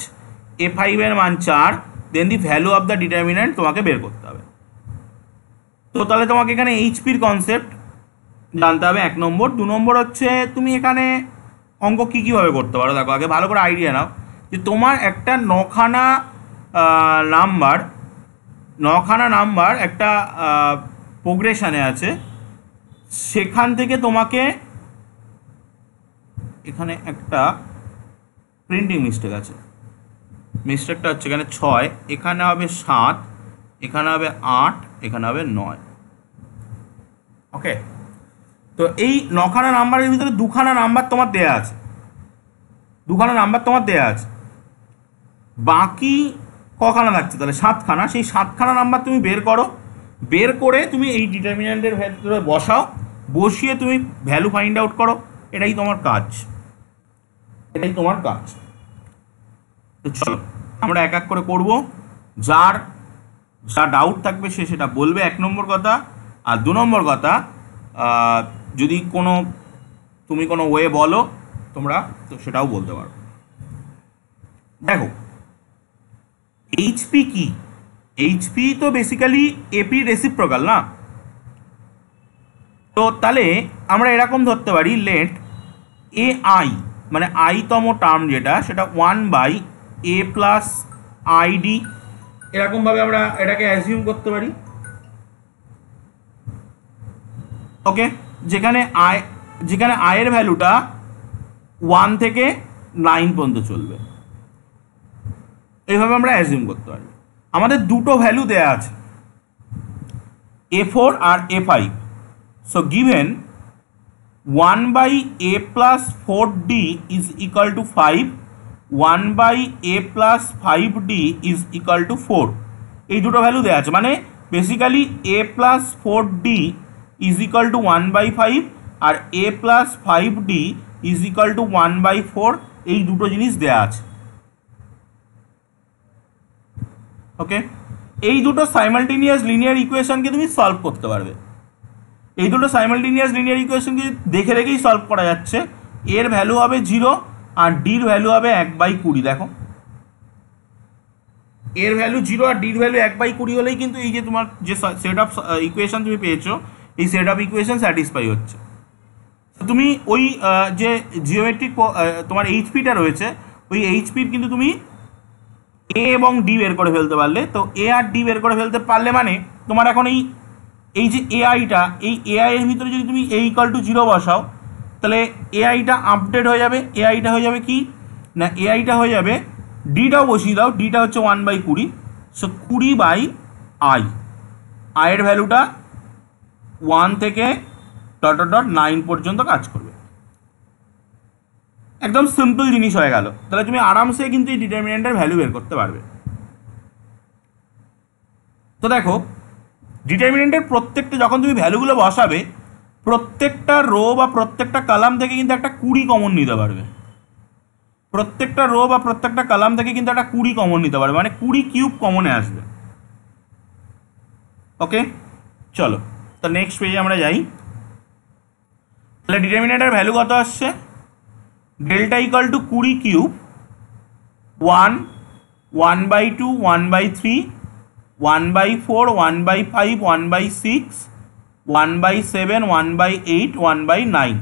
a5 এর মান 4, then the value of the determinant তোমাকে বের করতে হবে। তো তাহলে তোমাকে এখানে এইচপির কনসেপ্ট জানতে হবে 1 নম্বর। 2 নম্বর হচ্ছে তুমি এখানে অঙ্ক কীভাবে করতে পারো। দেখো আগে ভালো করে আইডিয়া নাও যে তোমার একটা 9খানা নাম্বার একটা প্রোগ্রেশনে আছে, সেখান থেকে তোমাকে, এখানে একটা প্রিন্টিং মিস্টেক আছে, মিস্টেকটা হচ্ছে এখানে 6, এখানে হবে 7, এখানে হবে 8, এখানে হবে 9। ওকে, তো এই 9খানা নাম্বারের ভিতরে 2খানা নাম্বার তোমার দেয়া আছে, 2খানা নাম্বার তোমার দেয়া আছে, বাকি কখানা লাগছে? তাহলে 7খানা। সেই 7খানা নাম্বার তুমি বের করো, বের করে তুমি এই ডিটারমিনেন্টের ভেতরে বসাও, বসিয়ে তুমি ভ্যালু ফাইন্ড আউট করো। এটাই তোমার কাজ, এটাই তোমার কাজ। তো চলো আমরা এক এক করে করবো। যার যা ডাউট থাকবে সে সেটা বলবে, 1 নম্বর কথা। আর 2 নম্বর কথা, যদি তুমি কোনো ওয়ে বলো তোমরা, তো সেটাও বলতে পারো। দেখো এইচপি কি? এইচপি তো বেসিক্যালি এপি রেসিপ্রোকাল না। তো তাহলে আমরা এরকম ধরতে পারি, লেট এ আই মানে আইতম টার্ম যেটা, সেটা 1/a প্লাস আইডি, এরকমভাবে আমরা এটাকে অ্যাজিউম করতে পারি। ওকে, যেখানে আয়ের ভ্যালুটা 1 থেকে 9 পর্যন্ত চলবে, এইভাবে আমরা অ্যাজিউম করতে পারি। আমাদের দুটো ভ্যালু দেয়া আছে, a4 R a5। So given 1/a plus 4d is equal to 5, 1/a plus 5d is equal to 4। এই দুটো ভ্যালু দেওয়া আছে, মানে basically a plus 4d is equal to 1/5 আর a plus 5d is equal to 1/4, এই দুটো জিনিস দেয়া আছে। ওকে, এই দুটো সাইমালটেনিয়াস লিনিয়ার ইকুয়েশনকে তুমি সলভ করতে পারবে। এই দুটো সাইমালটেনিয়াস লিনিয়ার ইকুয়েশনকে দেখে দেখেই সলভ করা যাচ্ছে। এর ভ্যালু হবে 0 আর ডির ভ্যালু হবে 1/20। দেখো এর ভ্যালু 0 আর ডির ভ্যালু 1/20 হলেই কিন্তু এই যে তোমার যে সেট অফ ইকুয়েশন তুমি পেয়েছো, এই সেট অফ ইকুয়েশন স্যাটিসফাই হচ্ছে। তুমি ওই যে জিওমেট্রিক তোমার এইচপিটা রয়েছে, ওই এইচপির কিন্তু তুমি এ এবং ডি বের করে ফেলতে পারলে। তো এ আর ডি বের করে ফেলতে পারলে মানে তোমার এখন এই যে এআইটা, এই এআই এর ভিতরে যদি তুমি এ ইকাল টু 0 বসাও, তাহলে এআইটা আপডেট হয়ে যাবে। এআইটা হয়ে যাবে কি না, এআইটা হয়ে যাবে, ডিটাও বসিয়ে দাও, ডিটা হচ্ছে 1/20, সো 20/i, আয়ের ভ্যালুটা 1 থেকে ... 9 পর্যন্ত কাজ করবে। একদম সিম্পল জিনিস হয়ে গেল। তাহলে তুমি আরামসে কিন্তু এই ডিটারমিনেন্টের ভ্যালু বের করতে পারবে। তো দেখো ডিটারমিনেন্টের প্রত্যেকটা যখন তুমি ভ্যালুগুলো বসাবে, প্রত্যেকটা রো বা প্রত্যেকটা কলাম থেকে কিন্তু একটা 20 কমন নিতে পারবে। প্রত্যেকটা রো বা প্রত্যেকটা কলাম থেকে কিন্তু একটা 20 কমন নিতে পারবে, মানে 20 কিউব কমনে আসবে। ওকে, চলো তো নেক্সট পেজে আমরা যাই। তাহলে ডিটারমিনেন্টের ভ্যালু কত আসছে, delta equal to 20 cube, 1, 1/2, 1/3, 1/4, 1/5, 1/6, 1/7, 1/8, 1/9,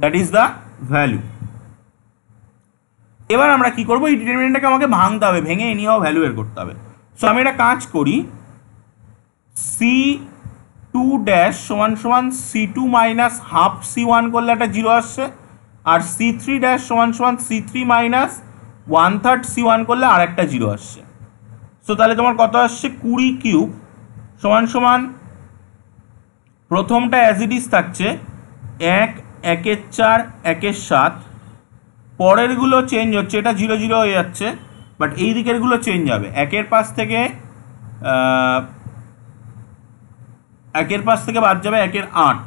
that is the value. এবার আমরা কি করবো, এই ডিটারমিনেন্টটাকে আমাকে ভাঙতে হবে, ভেঙে এনিহাও ভ্যালু বের করতে হবে। সো আমি একটা কাজ করি, C2 ড্যাশ সমান সমান C2 মাইনাস হাফ C1 করলে একটা 0 আসছে, আর C3 ড্যাশ সমান সমান C3 মাইনাস 1/3 C1 করলে আর একটা 0 আসছে। সো তাহলে তোমার কত আসছে, 20 কিউব সমান সমান, প্রথমটা অ্যাজ ইট ইজ থাকছে 1, 1 এর 4, 1 এর 7, পরেরগুলো চেঞ্জ হচ্ছে, এটা 0 0 হয়ে যাচ্ছে, বাট এই দিকেরগুলো চেঞ্জ হবে। 1 এর পাশ থেকে বাদ যাবে 1 এর 8,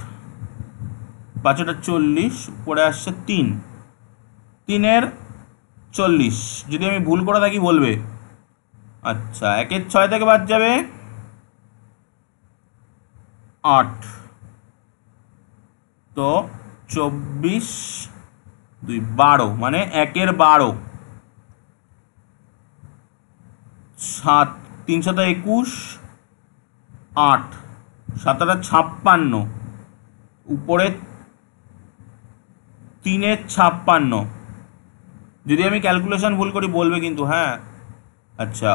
5টা 40, পরে আসছে 3, 3 এর 40, যদি আমি ভুল করে থাকি বলবে। আচ্ছা, 1 এর 6 থেকে বাদ যাবে 8, তো 24, 2, 12, মানে 1 এর 12, 7, 3 7 21, 8, 7 56, উপরে 3 এর 56, যদি আমি ক্যালকুলেশন ভুল করি বলবে কিন্তু, হ্যাঁ। আচ্ছা,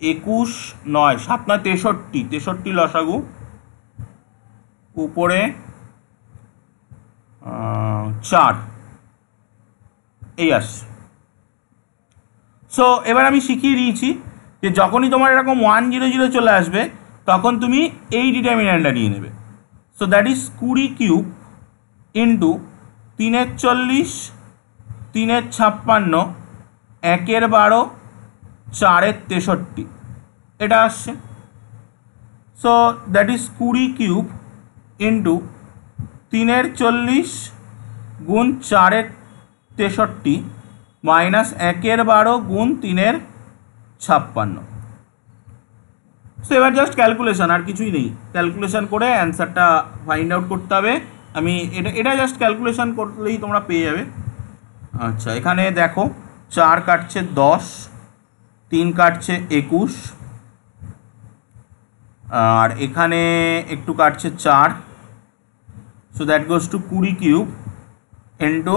21, 9, 7 9 63, 63 লসাগু, উপরে 4, এই আসছে। সো এবার আমি শিখিয়ে দিয়েছি যে যখনই তোমার এরকম 1 0 0 চলে আসবে, তখন তুমি এই ডিটারমিনেন্টটা নিয়ে নেবে। So that is 20 cube into 3 এর 40, 3 এর 56, 1 এর 12, 4 এর 63, এটা আসছে। So that is 20 cube into 3 এর 40 গুণ 4 এর 63 মাইনাস 1 এর 12 গুণ 3 এর 56। সো এবার জাস্ট ক্যালকুলেশন, আর কিছুই নেই। ক্যালকুলেশন করে অ্যান্সারটা ফাইন্ড আউট করতে হবে। আমি এটা জাস্ট ক্যালকুলেশন করলেই তোমরা পেয়ে যাবে। আচ্ছা, এখানে দেখো 4 কাটছে 10, 3 কাটছে 21, আর এখানে একটু কাটছে 4। So that goes two 20 cube into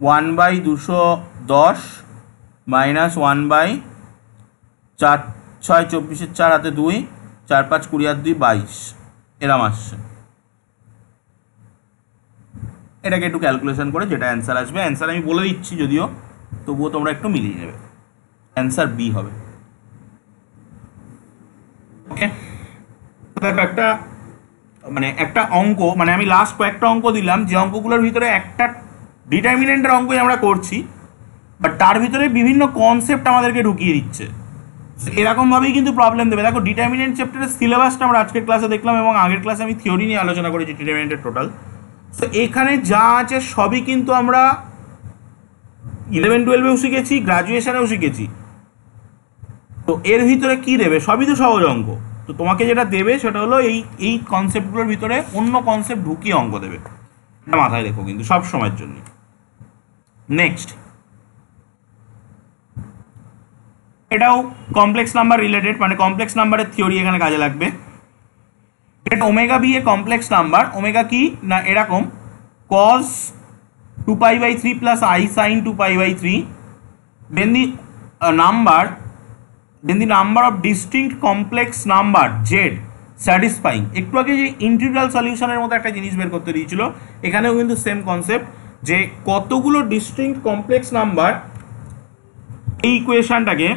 1/210 minus 1/4, 6 24, 4 হাতে 2, 4 5 20 আর 2 22, এরম আসছে। এটাকে একটু ক্যালকুলেশন করে যেটা অ্যান্সার আসবে, অ্যান্সার আমি বলে দিচ্ছি যদিও, তবুও তোমরা একটু মিলিয়ে নেবে। অ্যান্সার বি হবে। ওকে, একটা একটা অঙ্ক, মানে আমি লাস্ট কয়েকটা অঙ্ক দিলাম, যে অঙ্কগুলোর ভিতরে একটা ডিটারমিনেন্টের অঙ্কই আমরা করছি, বাট তার ভিতরে বিভিন্ন কনসেপ্ট আমাদেরকে ঢুকিয়ে দিচ্ছে। এরকমভাবেই কিন্তু প্রবলেম দেবে। দেখো, ডিটারমিনেন্ট চ্যাপ্টারের সিলেবাসটা আমরা আজকের ক্লাসে দেখলাম, এবং আগের ক্লাসে আমি থিওরি নিয়ে আলোচনা করেছি ডিটারমিনেন্টের টোটাল। তো এখানে যা আছে সবই কিন্তু আমরা 11-12-এও শিখেছি, গ্রাজুয়েশনেও শিখেছি। তো এর ভিতরে কি দেবে? সবই তো সহজ অঙ্ক। তো তোমাকে যেটা দেবে সেটা হলো এই কনসেপ্টগুলোর ভিতরে অন্য কনসেপ্ট ঢুকিয়ে অঙ্ক দেবে, এটা মাথায় রেখো কিন্তু সব সময়ের জন্য। নেক্সট, এটাও কমপ্লেক্স নাম্বার রিলেটেড, মানে কমপ্লেক্স নাম্বারের থিওরি এখানে কাজে লাগবে। এটা omega B A complex number. Omega কি না, এরকম cos 2π/3 plus I sin 2π/3 then the number of distinct complex number z satisfying। একটু আগে যে ইন্টিগ্রাল সলিউশনের মতো একটা জিনিস বের করতে দিয়েছিল, এখানেও কিন্তু সেম কনসেপ্ট, যে কতগুলো ডিস্টিংক্ট কমপ্লেক্স নাম্বার এই ইকুয়েশনটাকে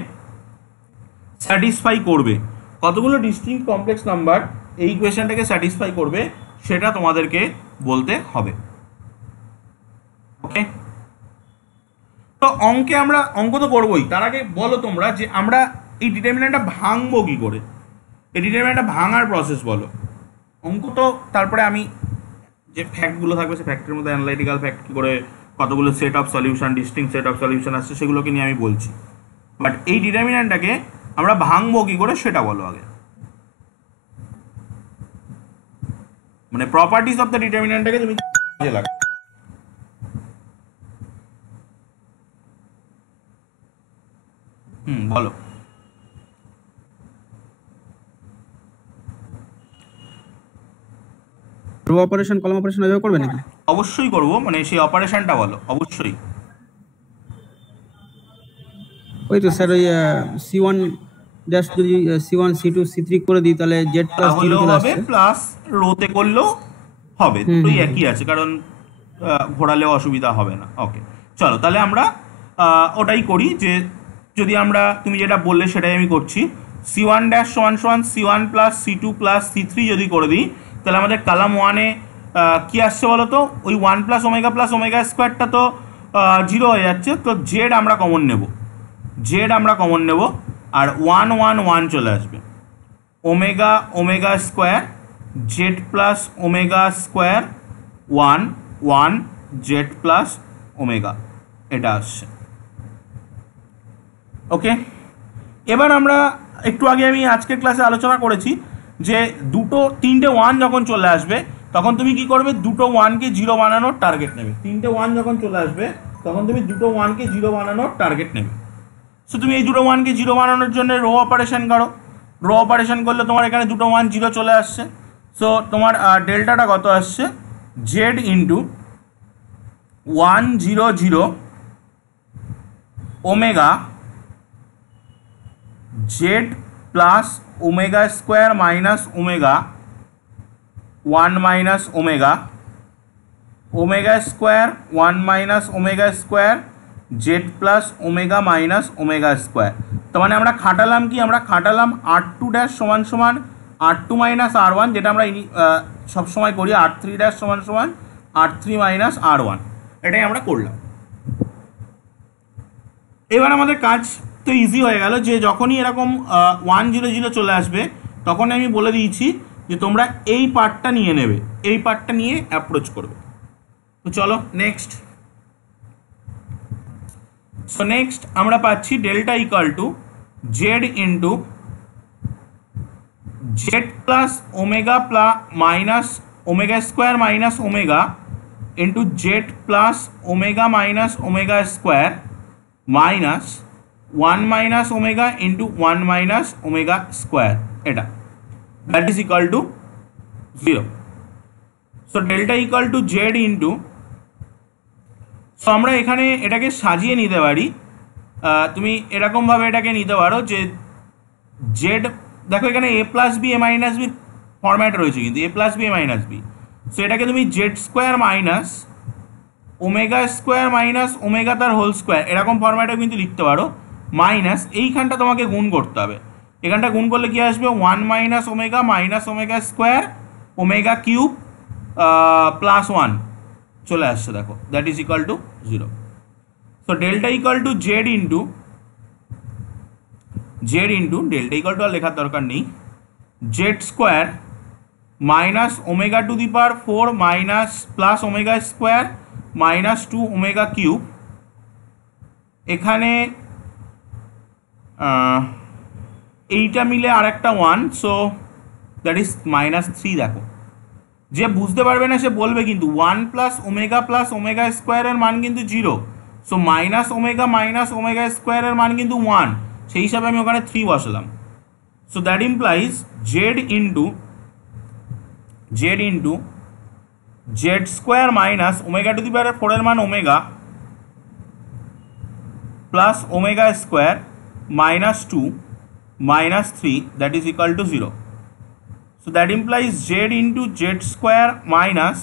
স্যাটিসফাই করবে, কতগুলো ডিস্টিংক্ট কমপ্লেক্স নাম্বার এই ইকুয়েশনটাকে স্যাটিসফাই করবে সেটা তোমাদেরকে বলতে হবে। ওকে, তো অঙ্কে আমরা অঙ্ক তো করবোই, তার আগে বলো তোমরা যে আমরা এই ডিটারমিনেন্টটা ভাঙবো কি করে, এই ডিটারমিনেন্টটা ভাঙার প্রসেস বলো। অঙ্ক তো তারপরে আমি যে ফ্যাক্টগুলো থাকবে সেই ফ্যাক্টের মধ্যে অ্যানালাইটিক্যাল ফ্যাক্ট কী করে কতগুলো set of solution, distinct set of solution আসছে সেগুলোকে নিয়ে আমি বলছি, বাট এই ডিটারমিনেন্টটাকে আমরা ভাঙবো কি করে সেটা বলো আগে। মানে প্রপার্টিজ অফ দ্য ডিটারমিনেন্টটাকে তুমি কাজে লাগাও। বলো। রো অপারেশন কলাম অপারেশন এভাবে করবে নাকি? অবশ্যই করব, মানে সেই অপারেশনটা বলো অবশ্যই। ওই তো স্যার, ওই C1 ড্যাশ যদি C1 C2 C3 করে দিই তাহলে z প্লাস 0 চলে আসছে, প্লাস রোতে করলেও হবে, দুটোই একই আছে, কারণ ঘোরালেও অসুবিধা হবে না। ওকে চলো তাহলে আমরা ওটাই করি, যে যদি আমরা তুমি যেটা বললে সেটাই আমি করছি। C1 ড্যাশ সমান সমান C1 plus C2 plus C3 যদি করে দিই, তাহলে আমাদের কলাম 1-এ কি আসছে বলো তো, ওই 1 প্লাস ওমেগা স্কোয়ারটা তো 0 হয়ে যাচ্ছে, তো জেড আমরা কমন নেব, আর 1 1 1 চলে আসবে, omega square Z plus omega square 1 1 Z plus omega, এটা আসছে। ওকে, এবার আমরা একটু আগে আমি আজকের ক্লাসে আলোচনা করেছি যে তিনটে 1 যখন চলে আসবে তখন তুমি কি করবে, দুটো 1কে 0 বানানোর টার্গেট নেবে। তিনটে 1 যখন চলে আসবে তখন তুমি দুটো 1কে 0 বানানোর টার্গেট নেবে। সো তুমি এই দুটো 1কে 0 বানানোর জন্য রো অপারেশন করো। রো অপারেশন করলে তোমার এখানে দুটো 1 0 চলে আসছে। সো তোমার ডেল্টাটা কত আসছে, Z into 1 0 0 omega Z plus omega square minus omega 1 minus omega square 1 minus omega square Z plus omega minus omega square. তার মানে আমরা খাটালাম কি, আমরা খাটালাম R2 ড্যাশ সমান সমান R2 মাইনাস R1, যেটা আমরা সবসময় করি, R3 ড্যাশ সমান সমান R3 মাইনাস R1, এটাই আমরা করলাম। এবার আমাদের কাজ তো ইজি হয়ে গেল, যে যখনই এরকম 1 0 0 চলে আসবে তখন আমি বলে দিয়েছি যে তোমরা এই পার্টটা নিয়ে নেবে, এই পার্টটা নিয়ে অ্যাপ্রোচ করবে। তো চলো নেক্সট। সো নেক্সট আমরা পাচ্ছি delta equal to z into z plus omega minus omega square minus omega into z plus omega minus omega square minus 1 minus omega into 1 minus omega square, এটা that is equal to 0। So delta equal to z into, so আমরা এখানে এটাকে সাজিয়ে নিতে পারি, তুমি এরকমভাবে এটাকে নিতে পারো যে জেড, দেখো এখানে এ প্লাস বি এ মাইনাস বির ফরম্যাট রয়েছে, কিন্তু এ plus B A minus B, so এটাকে তুমি জেড স্কোয়ার মাইনাস ওমেগা তার হোল স্কোয়ার এরকম ফরম্যাটে কিন্তু লিখতে পারো, মাইনাস এইখানটা তোমাকে গুণ করতে হবে। এখানটা গুণ করলে কি আসবে, 1 minus omega square omega cube plus 1 চলে আসছে, দেখো that is equal to 0। So delta equal to z into delta equal to আর লেখার দরকার নেই, z square minus omega to the power 4 minus plus omega square minus 2 omega cube, এখানে এইটা মিলে আর একটা 1, সো দ্যাট ইজ -3। দেখো, যে বুঝতে পারবে না সে বলবে কিন্তু 1 প্লাস ওমেগা স্কোয়ারের মান কিন্তু 0, সো মাইনাস ওমেগা স্কোয়ারের মান কিন্তু 1, সেই হিসাবে আমি ওখানে 3 বসালাম। So that implies z square minus omega to the power 4 এর মান omega plus omega square minus 2 minus 3 that is equal to 0. So that implies z into z square minus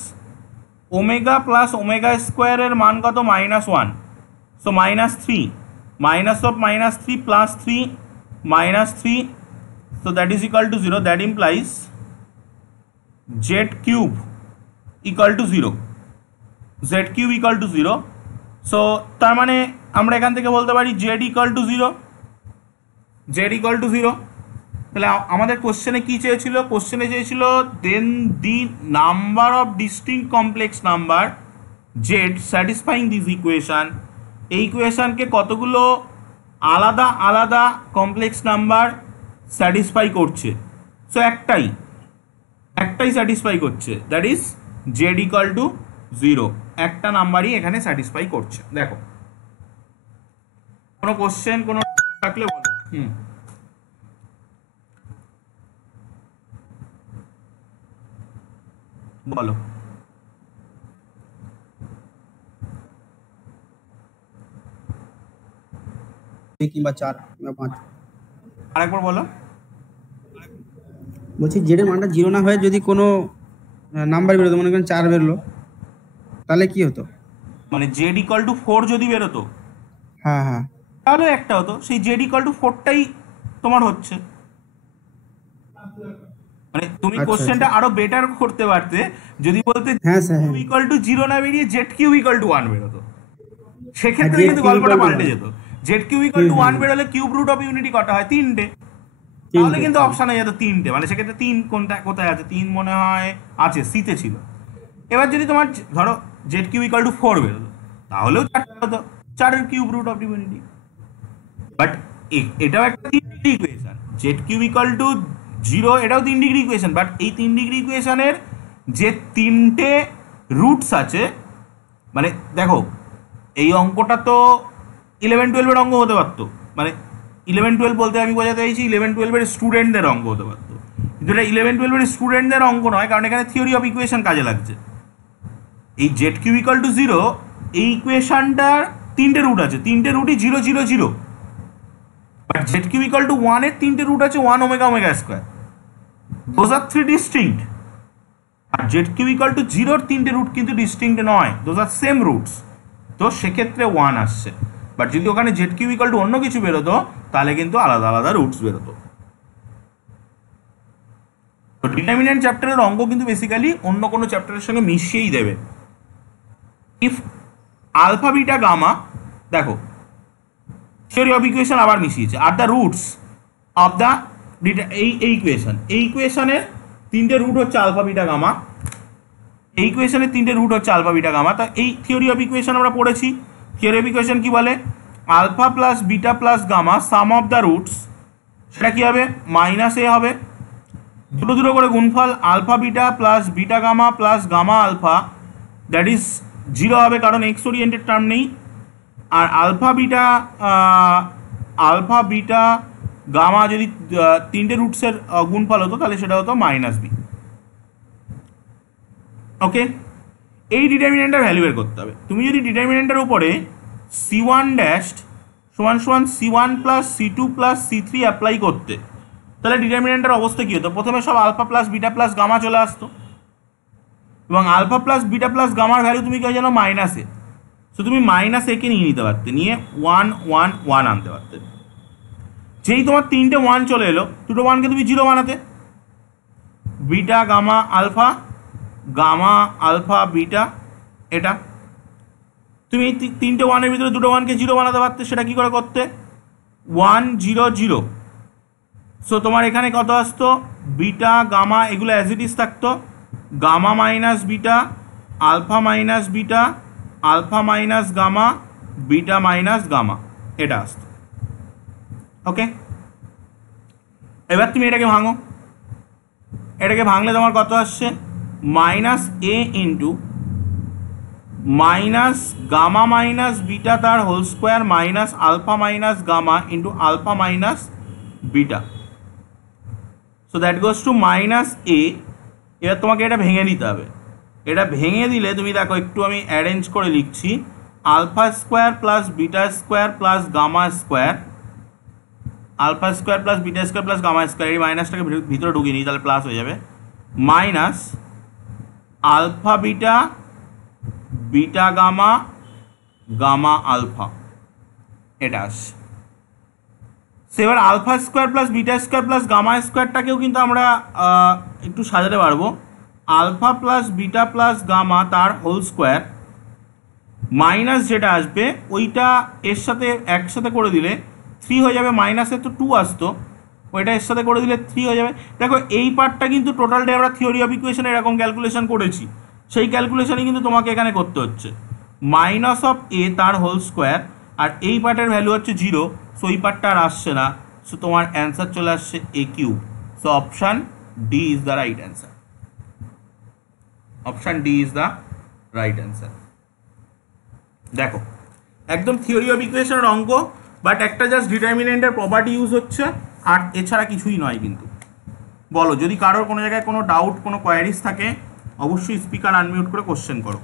omega plus omega square এর মান কত -1, so -3 minus of -3 plus 3 -3, so that is equal to 0. That implies z cube equal to 0, z cube equal to 0. so তার মানে আমরা এখান থেকে বলতে পারি z equal to 0, z equal to 0। তাহলে আমাদের কোশ্চেনে কি চেয়েছিল? কোশ্চেনে চেয়েছিল then the number of distinct complex number z satisfying this equation. এই ইকুয়েশনকে কতগুলো আলাদা আলাদা কমপ্লেক্স নাম্বার স্যাটিসফাই করছে? সো একটাই স্যাটিসফাই করছে, that is z equal to 0, একটা নাম্বারই এখানে স্যাটিসফাই করছে। দেখো, কোনো কোশ্চেন কোনো থাকলে বলো। বলো। কিংবা 4 কিংবা 5, আরেকবার বলো। বলছি জেড এর মানটা 0 না হয়ে যদি কোনো নাম্বার বেরোতো, মনে করেন 4 বেরোলো, তাহলে কি হতো? মানে z ইকুয়াল টু 4 যদি বেরোতো, হ্যাঁ, তাহলে একটা হতো, সেই z ইকুয়াল টু 4টাই তোমার হচ্ছে। মানে তুমি কোশ্চেনটা আরো বেটার করতে পারতে যদি বলতে ইকুয়াল টু 0 না বেরিয়ে z কিউব ইকুয়াল টু 1 বেরোতো, সেক্ষেত্রে কিন্তু গল্পটা পাল্টে যেত। z কিউব ইকুয়াল টু 1 বেরোলে কিউব রুট অফ ইউনিটি কটা হয়? 3টে, তাহলে কিন্তু অপশানে যেত 3টে। মানে সেক্ষেত্রে 3 কোথায় আছে? 3 মনে হয় আছে, সিতে ছিল। এবার যদি তোমার ধরো z কিউব ইকুয়াল টু 4 বেরোতো, তাহলেও 4টা হতো, 4 cube root of unity. But এটাও একটা 3 degree equation, z cube equal to 0 এটাও 3 ডিগ্রি ইকুয়েশন। বাট এই 3 ডিগ্রি ইকুয়েশনের যে 3টে রুটস আছে, মানে দেখো এই অঙ্কটা তো 11-12 অঙ্ক হতে পারতো। মানে 11-12 বলতে আমি বোঝাতে চাইছি 11-12 স্টুডেন্টদের অঙ্ক হতে পারতো, কিন্তু এটা 11-12 স্টুডেন্টদের অঙ্ক নয়, কারণ এখানে থিওরি অফ ইকুয়েশন কাজে লাগছে। এই z কিউব ইকুয়াল টু 0 এই ইকুয়েশনটার 3টে রুট আছে, 3টে রুটই 0 0 0। But z cube equal to 1 এর 3টে রুট আছে 1 omega omega square, those are 3 distinct. আর z কিউব ইকুয়াল টু 0 এর 3টে রুট কিন্তু ডিস্টিংক্ট নয়, দোজ আর সেম রুটস, তো সেক্ষেত্রে 1 আসছে। বাট যদি ওখানে z কিউব ইকুয়াল টু অন্য কিছু বেরোতো, তাহলে কিন্তু আলাদা আলাদা রুটস বেরোতো। তো ডিটারমিনেন্ট চ্যাপ্টারের অঙ্ক কিন্তু বেসিক্যালি অন্য কোনো চ্যাপ্টারের সঙ্গে মিশিয়েই দেবে। ইফ আলফা বিটা গামা, দেখো থিওরি অফ ইকুয়েশন আবার মিশিয়েছে, are the roots of the এই ইকুয়েশনের 3টে রুট হচ্ছে আলফা বিটা গামা, এই ইকুয়েশনের 3টে রুট হচ্ছে আলফা বিটা গামা। তা এই থিওরি অফ ইকুয়েশন আমরা পড়েছি। থিওরি অফ ইকুয়েশন কি বলে? Alpha plus beta plus gamma sum of the roots, সেটা কি হবে? -a হবে, দুটো দুটো করে গুণফল alpha beta plus beta gamma plus gamma alpha, that is 0 হবে, কারণ এক্স ওরিয়েন্টেড টার্ম নেই। আর আলফা বিটা গামা যদি 3টে রুটসের গুণফল হতো, তাহলে সেটা হতো -b। ওকে, এই ডিটারমিনেন্টের ভ্যালু বের করতে হবে। তুমি যদি ডিটারমিনেন্টের উপরে c1 ড্যাশ সমান সমান c1 plus c2 plus c3 apply করতে, তাহলে ডিটারমিনেন্টের অবস্থা কী হতো? প্রথমে সব alpha plus beta plus gamma চলে আসতো, এবং আলফা প্লাস বিটা প্লাস গামার ভ্যালু তুমি কেউ জানো -a, সো তুমি -a কে নিয়ে নিতে পারতে, নিয়ে 1 1 1 আনতে পারতে। যেই তোমার 3টে 1 চলে এলো, দুটো 1কে তুমি 0 বানাতে, বিটা গামা আলফা বিটা, এটা তুমি এই 3টে 1-এর ভিতরে দুটো 1কে 0 বানাতে পারতে। সেটা কি করে করতে? 1 0 0, সো তোমার এখানে কত আসতো? বিটা গামা এগুলো অ্যাজ ইট ইজ থাকতো, gamma minus beta, alpha minus beta, alpha minus gamma, beta minus gamma, এটা আসতো। ওকে, এবার তুমি এটাকে ভাঙো, এটাকে ভাঙলে তোমার কত আসছে, minus a into minus gamma minus beta তার whole square minus alpha minus gamma into alpha minus beta, so that goes to minus a. এবার তোমাকে এটা ভেঙে দিতে হবে, এটা ভেঙে দিলে তুমি দেখো একটু আমি অ্যারেঞ্জ করে লিখছি, alpha square plus beta square plus gamma square, alpha square plus beta square plus gamma square, এই মাইনাসটাকে ভিতরে ঢুকিয়ে নিই তাহলে প্লাস হয়ে যাবে, minus alpha beta, beta gamma, gamma alpha, এটা আসছে। এবার alpha square plus beta square plus gamma স্কোয়ারটাকেও কিন্তু আমরা একটু সাজাতে পারবো, alpha plus beta plus gamma তার হোল স্কোয়ার মাইনাস যেটা আসবে ওইটা এর সাথে একসাথে করে দিলে 3 হয়ে যাবে, মাইনাসে তো 2 আসতো, ওইটা এর সাথে করে দিলে 3 হয়ে যাবে। দেখো এই পার্টটা কিন্তু টোটালটাই আমরা থিওরি অফ ইকুয়েশনে এরকম ক্যালকুলেশন করেছি, সেই ক্যালকুলেশনই কিন্তু তোমাকে এখানে করতে হচ্ছে, মাইনাস অফ এ তার হোল স্কোয়ার, আর এই পার্টের ভ্যালু হচ্ছে 0, সো এই পার্টটা আর আসছে না, সো তোমার অ্যান্সার চলে আসছে a cube. So option D is the right answer, option D is the right answer. দেখো একদম থিওরি অফ ইকুয়েশনের অঙ্ক, বাট একটা জাস্ট ডিটারমিনেন্টের প্রপার্টি ইউজ হচ্ছে, আর এছাড়া কিছুই নয় কিন্তু। বলো যদি কারোর কোনো জায়গায় কোনো ডাউট কোনো কোয়ারিজ থাকে অবশ্যই স্পিকার আনমিউট করে কোশ্চেন করো।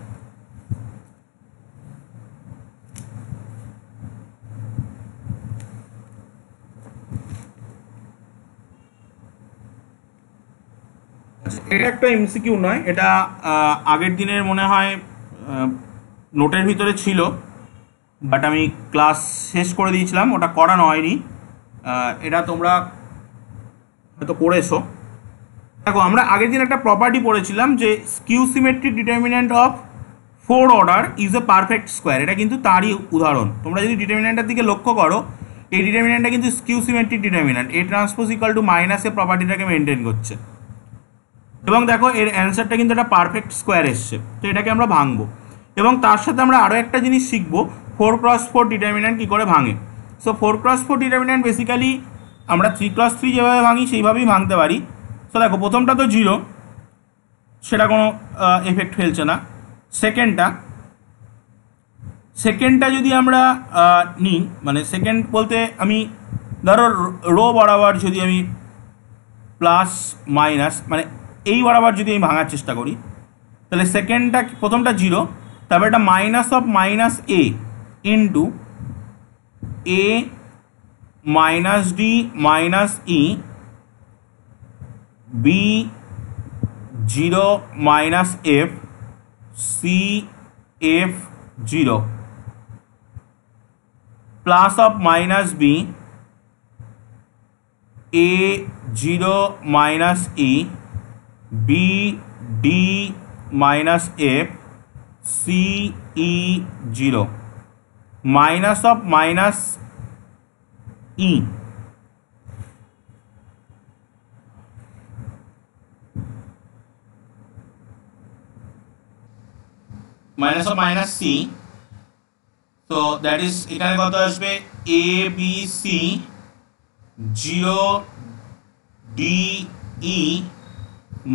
এটা একটা এমসিকিউ নয়, এটা আগের দিনের মনে হয় নোটের ভিতরে ছিল, বাট আমি ক্লাস শেষ করে দিয়েছিলাম, ওটা করানো হয়নি, এটা তোমরা হয়তো করেছো। দেখো আমরা আগের দিন একটা প্রপার্টি পড়েছিলাম যে skew symmetric determinant of 4 order is a perfect square, এটা কিন্তু তারই উদাহরণ। তোমরা যদি ডিটারমিনেন্টের দিকে লক্ষ্য করো, এই ডিটারমিনেন্টটা কিন্তু skew symmetric determinant, a transpose equal to minus a প্রপার্টিটাকে মেনটেন করছে, এবং দেখো এর অ্যান্সারটা কিন্তু একটা পারফেক্ট স্কোয়ার এসছে, তো এটাকে আমরা ভাঙবো। এবং তার সাথে আমরা আরও একটা জিনিস শিখবো, 4x4 ডিটারমিনেন্ট কী করে ভাঙে। সো 4x4 ডিটারমিনেন্ট বেসিক্যালি আমরা 3x3 যেভাবে ভাঙি সেইভাবেই ভাঙতে পারি। সো দেখো প্রথমটা তো 0, সেটা কোনো এফেক্ট ফেলছে না। সেকেন্ডটা যদি আমরা নিই, মানে সেকেন্ড বলতে আমি ধরো রো বরাবর যদি আমি প্লাস মাইনাস মানে এই বরাবর যদি আমি ভাঙার চেষ্টা করি, তাহলে সেকেন্ডটা প্রথমটা 0, তারপর এটা minus of minus a into a minus d minus e b 0 minus f c f 0 plus of minus b a 0 minus e b d minus f c e 0 minus of minus e minus of minus c, তো that is এখানে কত আসবে a b c 0 d e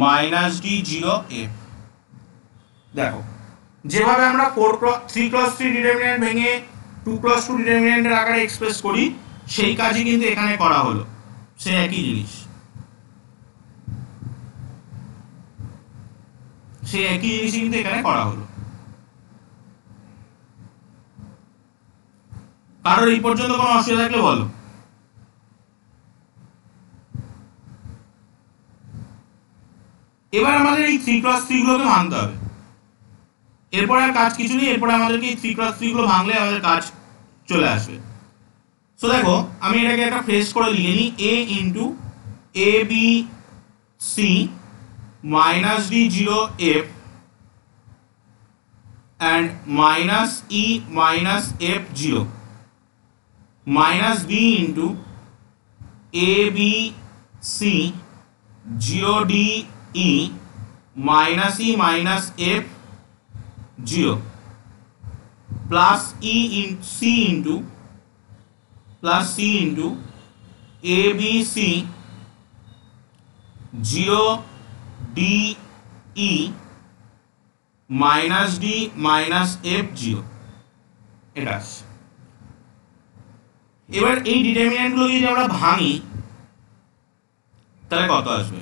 minus d 0 f. দেখো যেভাবে আমরা 3x3 determinant ভেঙে 2x2 ডিটারমিনেন্টের আকারে express করি, সেই কাজই কিন্তু এখানে করা হলো, সেই একই জিনিস, সেই একই জিনিসই কিন্তু এখানে করা হলো। কারোর এই পর্যন্ত কোনো অসুবিধা থাকলে বলো। এবার আমাদের এই 3x3 গুলোকে ভাঙতে হবে, এরপরে আর কাজ কিছু নেই, এরপরে আমাদেরকে এই 3x3 গুলো ভাঙলে আমাদের কাজ চলে আসবে। সো দেখো আমি এটাকে একটা ফ্রেজ করে লিখে নিই, a into a b c minus d 0 f and minus e minus f 0 minus b into a b c 0 d e minus e minus f 0 plus e in c into plus c into a b c 0 d e minus d minus f 0 এটা আসছে। এবার এই determinant গুলো যদি আমরা ভাঙি তাহলে কত আসবে?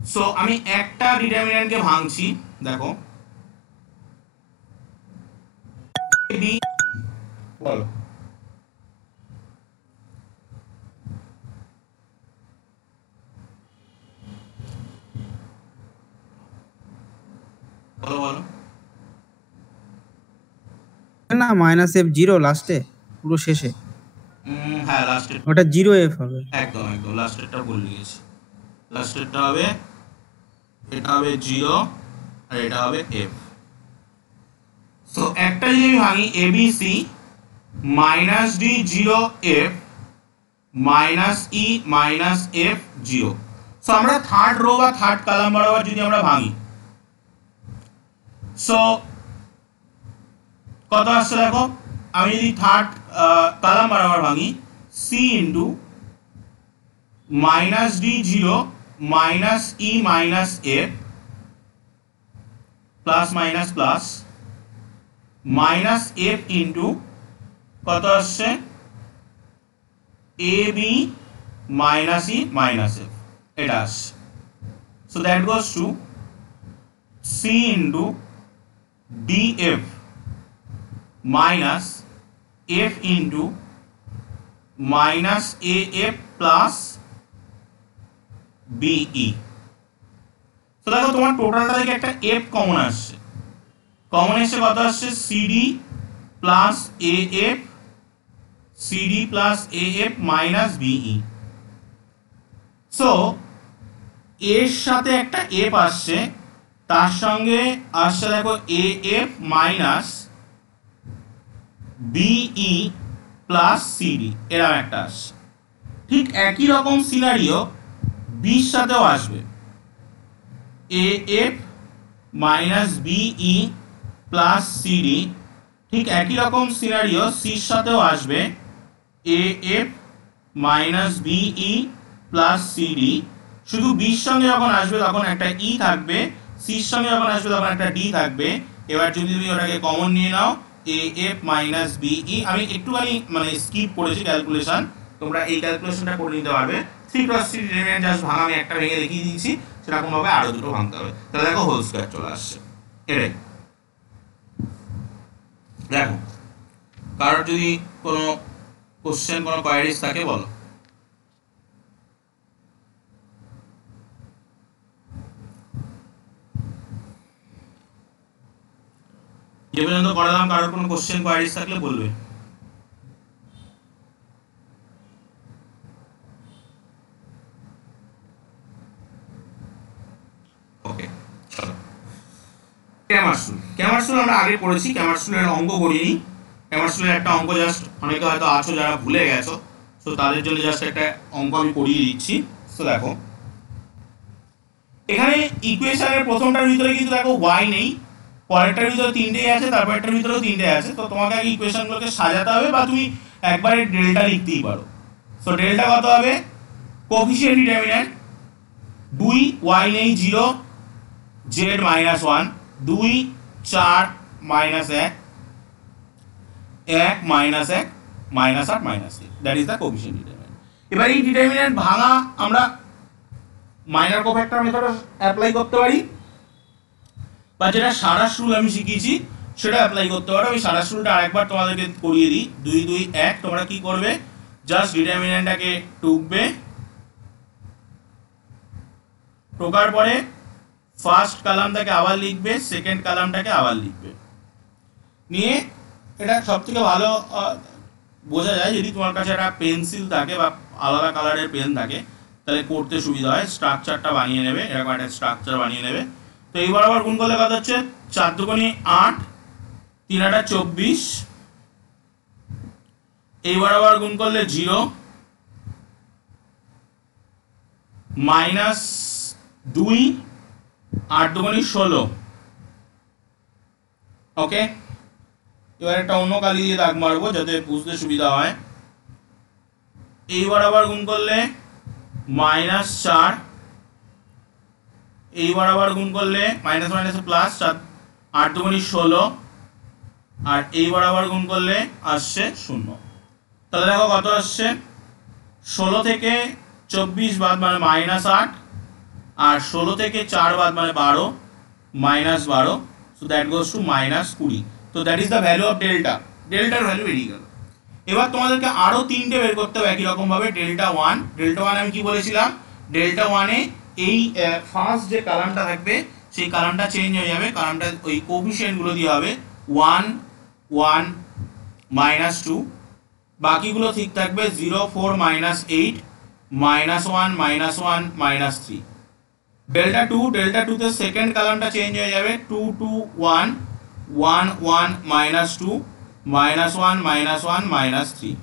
সো আমি একটা ডিটারমিন্যান্টকে ভাঙছি, দেখো বি বলো বলো বলো। না মাইনাস এফ জিরো লাস্টে পুরো শেষে হ্যাঁ লাস্টের ওটা জিরো এফ হবে। একদম একদম লাস্টেরটা বলে গেছি। লাস্টেরটা হবে, এটা হবে 0 আর এটা হবে f। সো একটা যদি আমি ভাঙি abc minus d 0 f minus e minus f 0। So আমরা থার্ড রো বা থার্ড কলাম বরাবর যদি আমরা ভাঙি, সো কত আসছে দেখো, আমি যদি থার্ড কলাম বরাবর ভাঙি c into minus d 0 minus e minus f plus minus plus minus f into কত আসছে a b minus e minus f, এটা আসছে। So that goes to c into df minus f into minus af plus be। তো দেখো তোমার টোটালটা থেকে একটা f কমন আসছে, কমন এসে কত আসছে cd plus af cd plus af minus be। So এর সাথে একটা f আসছে, তার সঙ্গে আসছে দেখো af minus be plus cd, এরকম একটা আসছে। ঠিক একই রকম সিনারিও বির সাথেও আসবে, af minus be plus cd। ঠিক একই রকম সিনারিও সির সাথেও আসবে, af minus be plus cd। শুধু বির সঙ্গে যখন আসবে তখন একটা ই থাকবে, সির সঙ্গে যখন আসবে তখন একটা ডি থাকবে। এবার যদি তুমি ওটাকে কমন নিয়ে নাও af মাইনাস be, আমি একটুখানি মানে স্কিপ করেছি ক্যালকুলেশন, তোমরা এই ক্যালকুলেশনটা করে নিতে পারবে। 3 × 3 ডিটারমিন্যান্ট জাস্ট ভাঙা আমি একটা ভেঙে দেখিয়ে দিয়েছি, সেরকম ভাবে আরো দুটো ভাঙতে হবে। তাহলে দেখো হোল স্কয়ার চলে আসছে। এটাই দেখো, কারোর যদি কোনো কোশ্চেন কোনো কোয়ারিজ থাকে বলো। যে পর্যন্ত করালাম কারোর কোনো কোশ্চেন কোয়ারিজ থাকলে বলবে। ওকে চলো, ক্যামারসুল আমরা আগে পড়েছি, ক্যামারসুলের অঙ্ক করিনি। ক্যামারসুলের একটা অঙ্ক জাস্ট অনেকে হয়তো আছো যারা ভুলে গেছো, সো তাদের জন্য জাস্ট একটা অঙ্ক আমি করিয়ে দিচ্ছি। সো দেখো এখানে ইকুয়েশনের প্রথমটার ভিতরে কিন্তু দেখো y নেই, পরেরটার ভিতরে তিনটেই আছে, তারপরেরটার ভিতরেও তিনটে আছে। তো তোমাকে আগে ইকুয়েশনগুলোকে সাজাতে হবে, বা তুমি একবারে ডেল্টা লিখতেই পারো। সো ডেল্টা কত হবে, কোফিশিয়েন্ট ডিটারমিন্যান্ট 2 y নেই 0 z minus 1 2 4 minus 1 1 minus 1 minus 8 minus 3, that is the coefficient determinant. এবার এই ডিটারমিন্যান্ট ভাঙা আমরা মাইনার কোফ্যাক্টর মেথড অ্যাপ্লাই করতে পারি, বা যেটা সারাস রুল আমি শিখিয়েছি সেটা অ্যাপ্লাই করতে পারো। আমি সারাস রুলটা আরেকবার তোমাদেরকে করিয়ে দিই। 2 2 1 তোমরা কি করবে, জাস্ট ডিটারমিন্যান্টটাকে টুকবে, টোকার পরে ফার্স্ট কলামটাকে আবার লিখবে, সেকেন্ড কলামটাকে আবার লিখবে, নিয়ে এটা সব থেকে ভালো বোঝা যায় যদি তোমার কাছে একটা পেন্সিল থাকে বা আলাদা কালারের পেন থাকে, তাহলে করতে সুবিধা হয়। স্ট্রাকচারটা বানিয়ে নেবে, এরকম একটা স্ট্রাকচার বানিয়ে নেবে। তো এইবার আবার গুণ করলে কত হচ্ছে 4 দুগুণে 8 3 8 24, এইবার আবার গুণ করলে 0 -2 8 দুগুণে 16। ওকে, এবার একটা অন্য কালি দিয়ে দাগ মারবো যাতে বুঝতে সুবিধা হয়। এইবার আবার গুণ করলে -4, এইবার আবার গুণ করলে মাইনাস মাইনাসে প্লাস, 8 দুগুণে 16, আর এইবার আবার গুণ করলে আসছে 0। তাহলে দেখো কত আসছে, 16 থেকে 24 বাদ মানে -8, আর 16 থেকে 4 বাদ মানে 12, -12, সো দ্যাট গোজ টু -20। তো that is the value of delta. ডেল্টার ভ্যালু বেরিয়ে গেল। এবার তোমাদেরকে আরো তিনটে বের করতে হবে একই রকম ভাবে। ডেল্টা ওয়ান আমি কি বলেছিলাম, ডেল্টা ওয়ানে এই ফার্স্ট যে কালামটা থাকবে সেই কালামটা চেঞ্জ হয়ে যাবে, কালামটা ওই কোএফিসিয়েন্ট গুলো দিয়ে হবে 1 1 -2, বাকিগুলো ঠিক থাকবে 0 4 -8 -1 -1 -3। ডেল্টা টু তে সেকেন্ড কালামটা চেঞ্জ হয়ে যাবে 2 2 1 1 1 -2 -1 -1 -3।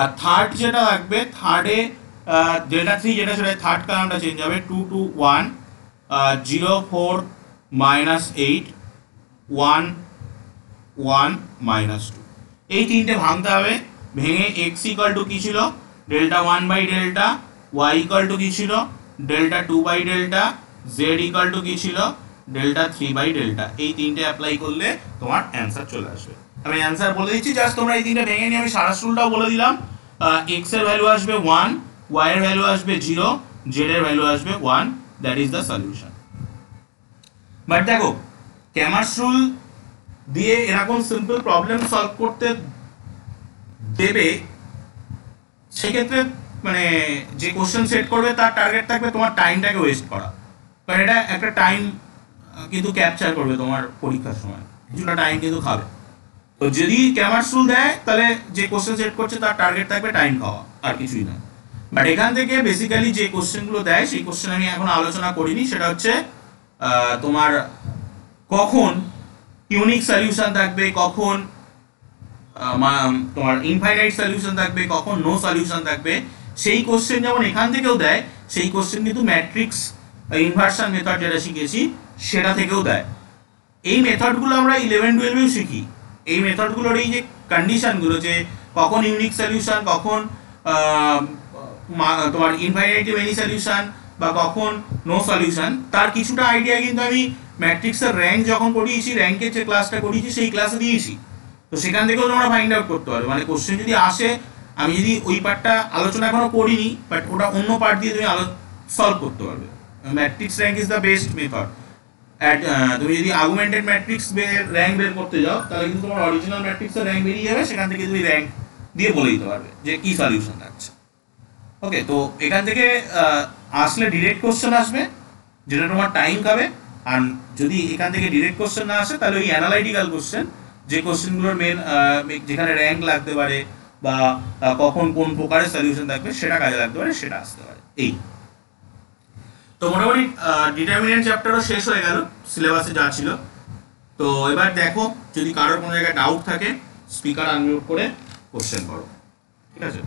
আর থার্ড যেটা থাকবে, থার্ডে ডেল্টা 3 যেটা সেটা থার্ড কালামটা চেঞ্জ হবে 2 2 1 0 4 -8 1 1 -2। এই তিনটে ভাঙতে হবে। ভেঙে x ইকুয়াল টু কি ছিল, delta 1 by delta, y equal to কি ছিল, delta 2 by delta, z equal to কি ছিল, ডেল্টা 3 বাই ডেল্টা। এই তিনটে অ্যাপ্লাই করলে তোমার অ্যান্সার চলে আসবে। আমি অ্যান্সার বলে দিচ্ছি, জাস্ট তোমরা এই তিনটে ভেঙে নিয়ে আমি সারা রুলটাও বলে দিলাম। x এর ভ্যালু আসবে 1, y এর ভ্যালু আসবে 0, z এর ভ্যালু আসবে 1, that is the solution. But দেখো, ক্যামার্স রুল দিয়ে এরকম সিম্পল প্রবলেম সলভ করতে দেবে, সেক্ষেত্রে মানে যে কোশ্চেন সেট করবে তার টার্গেট থাকবে তোমার টাইমটাকে ওয়েস্ট করা, কারণ এটা একটা টাইম কিন্তু ক্যাপচার করবে তোমার পরীক্ষার সময়, কিছুটা টাইম কিন্তু খাবে। তো যদি ক্যামার্স রুল দেয় তাহলে যে কোশ্চেন সেট করছে তার টার্গেট থাকবে টাইম খাওয়া, আর কিছুই না। বাট এখান থেকে বেসিক্যালি যে কোশ্চেনগুলো দেয় সেই কোশ্চেন আমি এখন আলোচনা করিনি, সেটা হচ্ছে তোমার কখন ইউনিক সলিউশন থাকবে, কখন তোমার ইনফাইনাইট সলিউশন থাকবে, কখন নো সলিউশন থাকবে। সেই কোশ্চেন যেমন এখান থেকেও দেয়, সেই কোশ্চেন কিন্তু ম্যাট্রিক্স ইনভার্সন মেথড যেটা শিখেছি সেটা থেকেও দেয়। এই মেথডগুলো আমরা 11-12-এও শিখি। এই মেথডগুলোর এই যে কন্ডিশনগুলো, যে কখন ইউনিক সলিউশন, কখন তোমার ইনফাইনাইটলি মেনি সলিউশন, বা কখন নো সলিউশন, তার কিছুটা আইডিয়া কিন্তু আমি ম্যাট্রিক্সের র্যাঙ্ক যখন করিয়েছি, র্যাঙ্কের যে ক্লাসটা করিয়েছি সেই ক্লাসে দিয়েছি। তো সেখান থেকেও তোমরা ফাইন্ড আউট করতে পারবে। মানে কোশ্চেন যদি আসে, আমি যদি ওই পার্টটা আলোচনা এখনো করিনি, বাট ওটা অন্য পার্ট দিয়ে তুমি সলভ করতে পারবে। Matrix rank is the best method. তুমি যদি আর্গুমেন্টেড ম্যাট্রিক্স র্যাঙ্ক বের করতে যাও, তাহলে কিন্তু তোমার অরিজিনাল ম্যাট্রিক্সের র্যাঙ্ক বেরিয়ে যাবে, সেখান থেকে তুমি র্যাঙ্ক দিয়ে বলে দিতে পারবে যে কি সলিউশন থাকছে। ওকে, তো এখান থেকে আসলে ডিরেক্ট কোশ্চেন আসবে যেটা তোমার টাইম খাবে, আর যদি এখান থেকে ডিরেক্ট কোশ্চেন না আসে তাহলে ওই অ্যানালাইটিক্যাল কোশ্চেন, যে কোশ্চেনগুলোর মেন যেখানে র্যাঙ্ক লাগতে পারে বা কখন কোন প্রকারের সলিউশন থাকবে সেটা কাজে লাগতে পারে, সেটা আসতে পারে। এই তো মোটামুটি ডিটারমিনেন্ট চ্যাপ্টারও শেষ হয়ে গেল সিলেবাসে যা ছিল। তো এবার দেখো, যদি কারোর কোনো জায়গায় ডাউট থাকে স্পিকার আনমিউট করে কোশ্চেন করো, ঠিক আছে।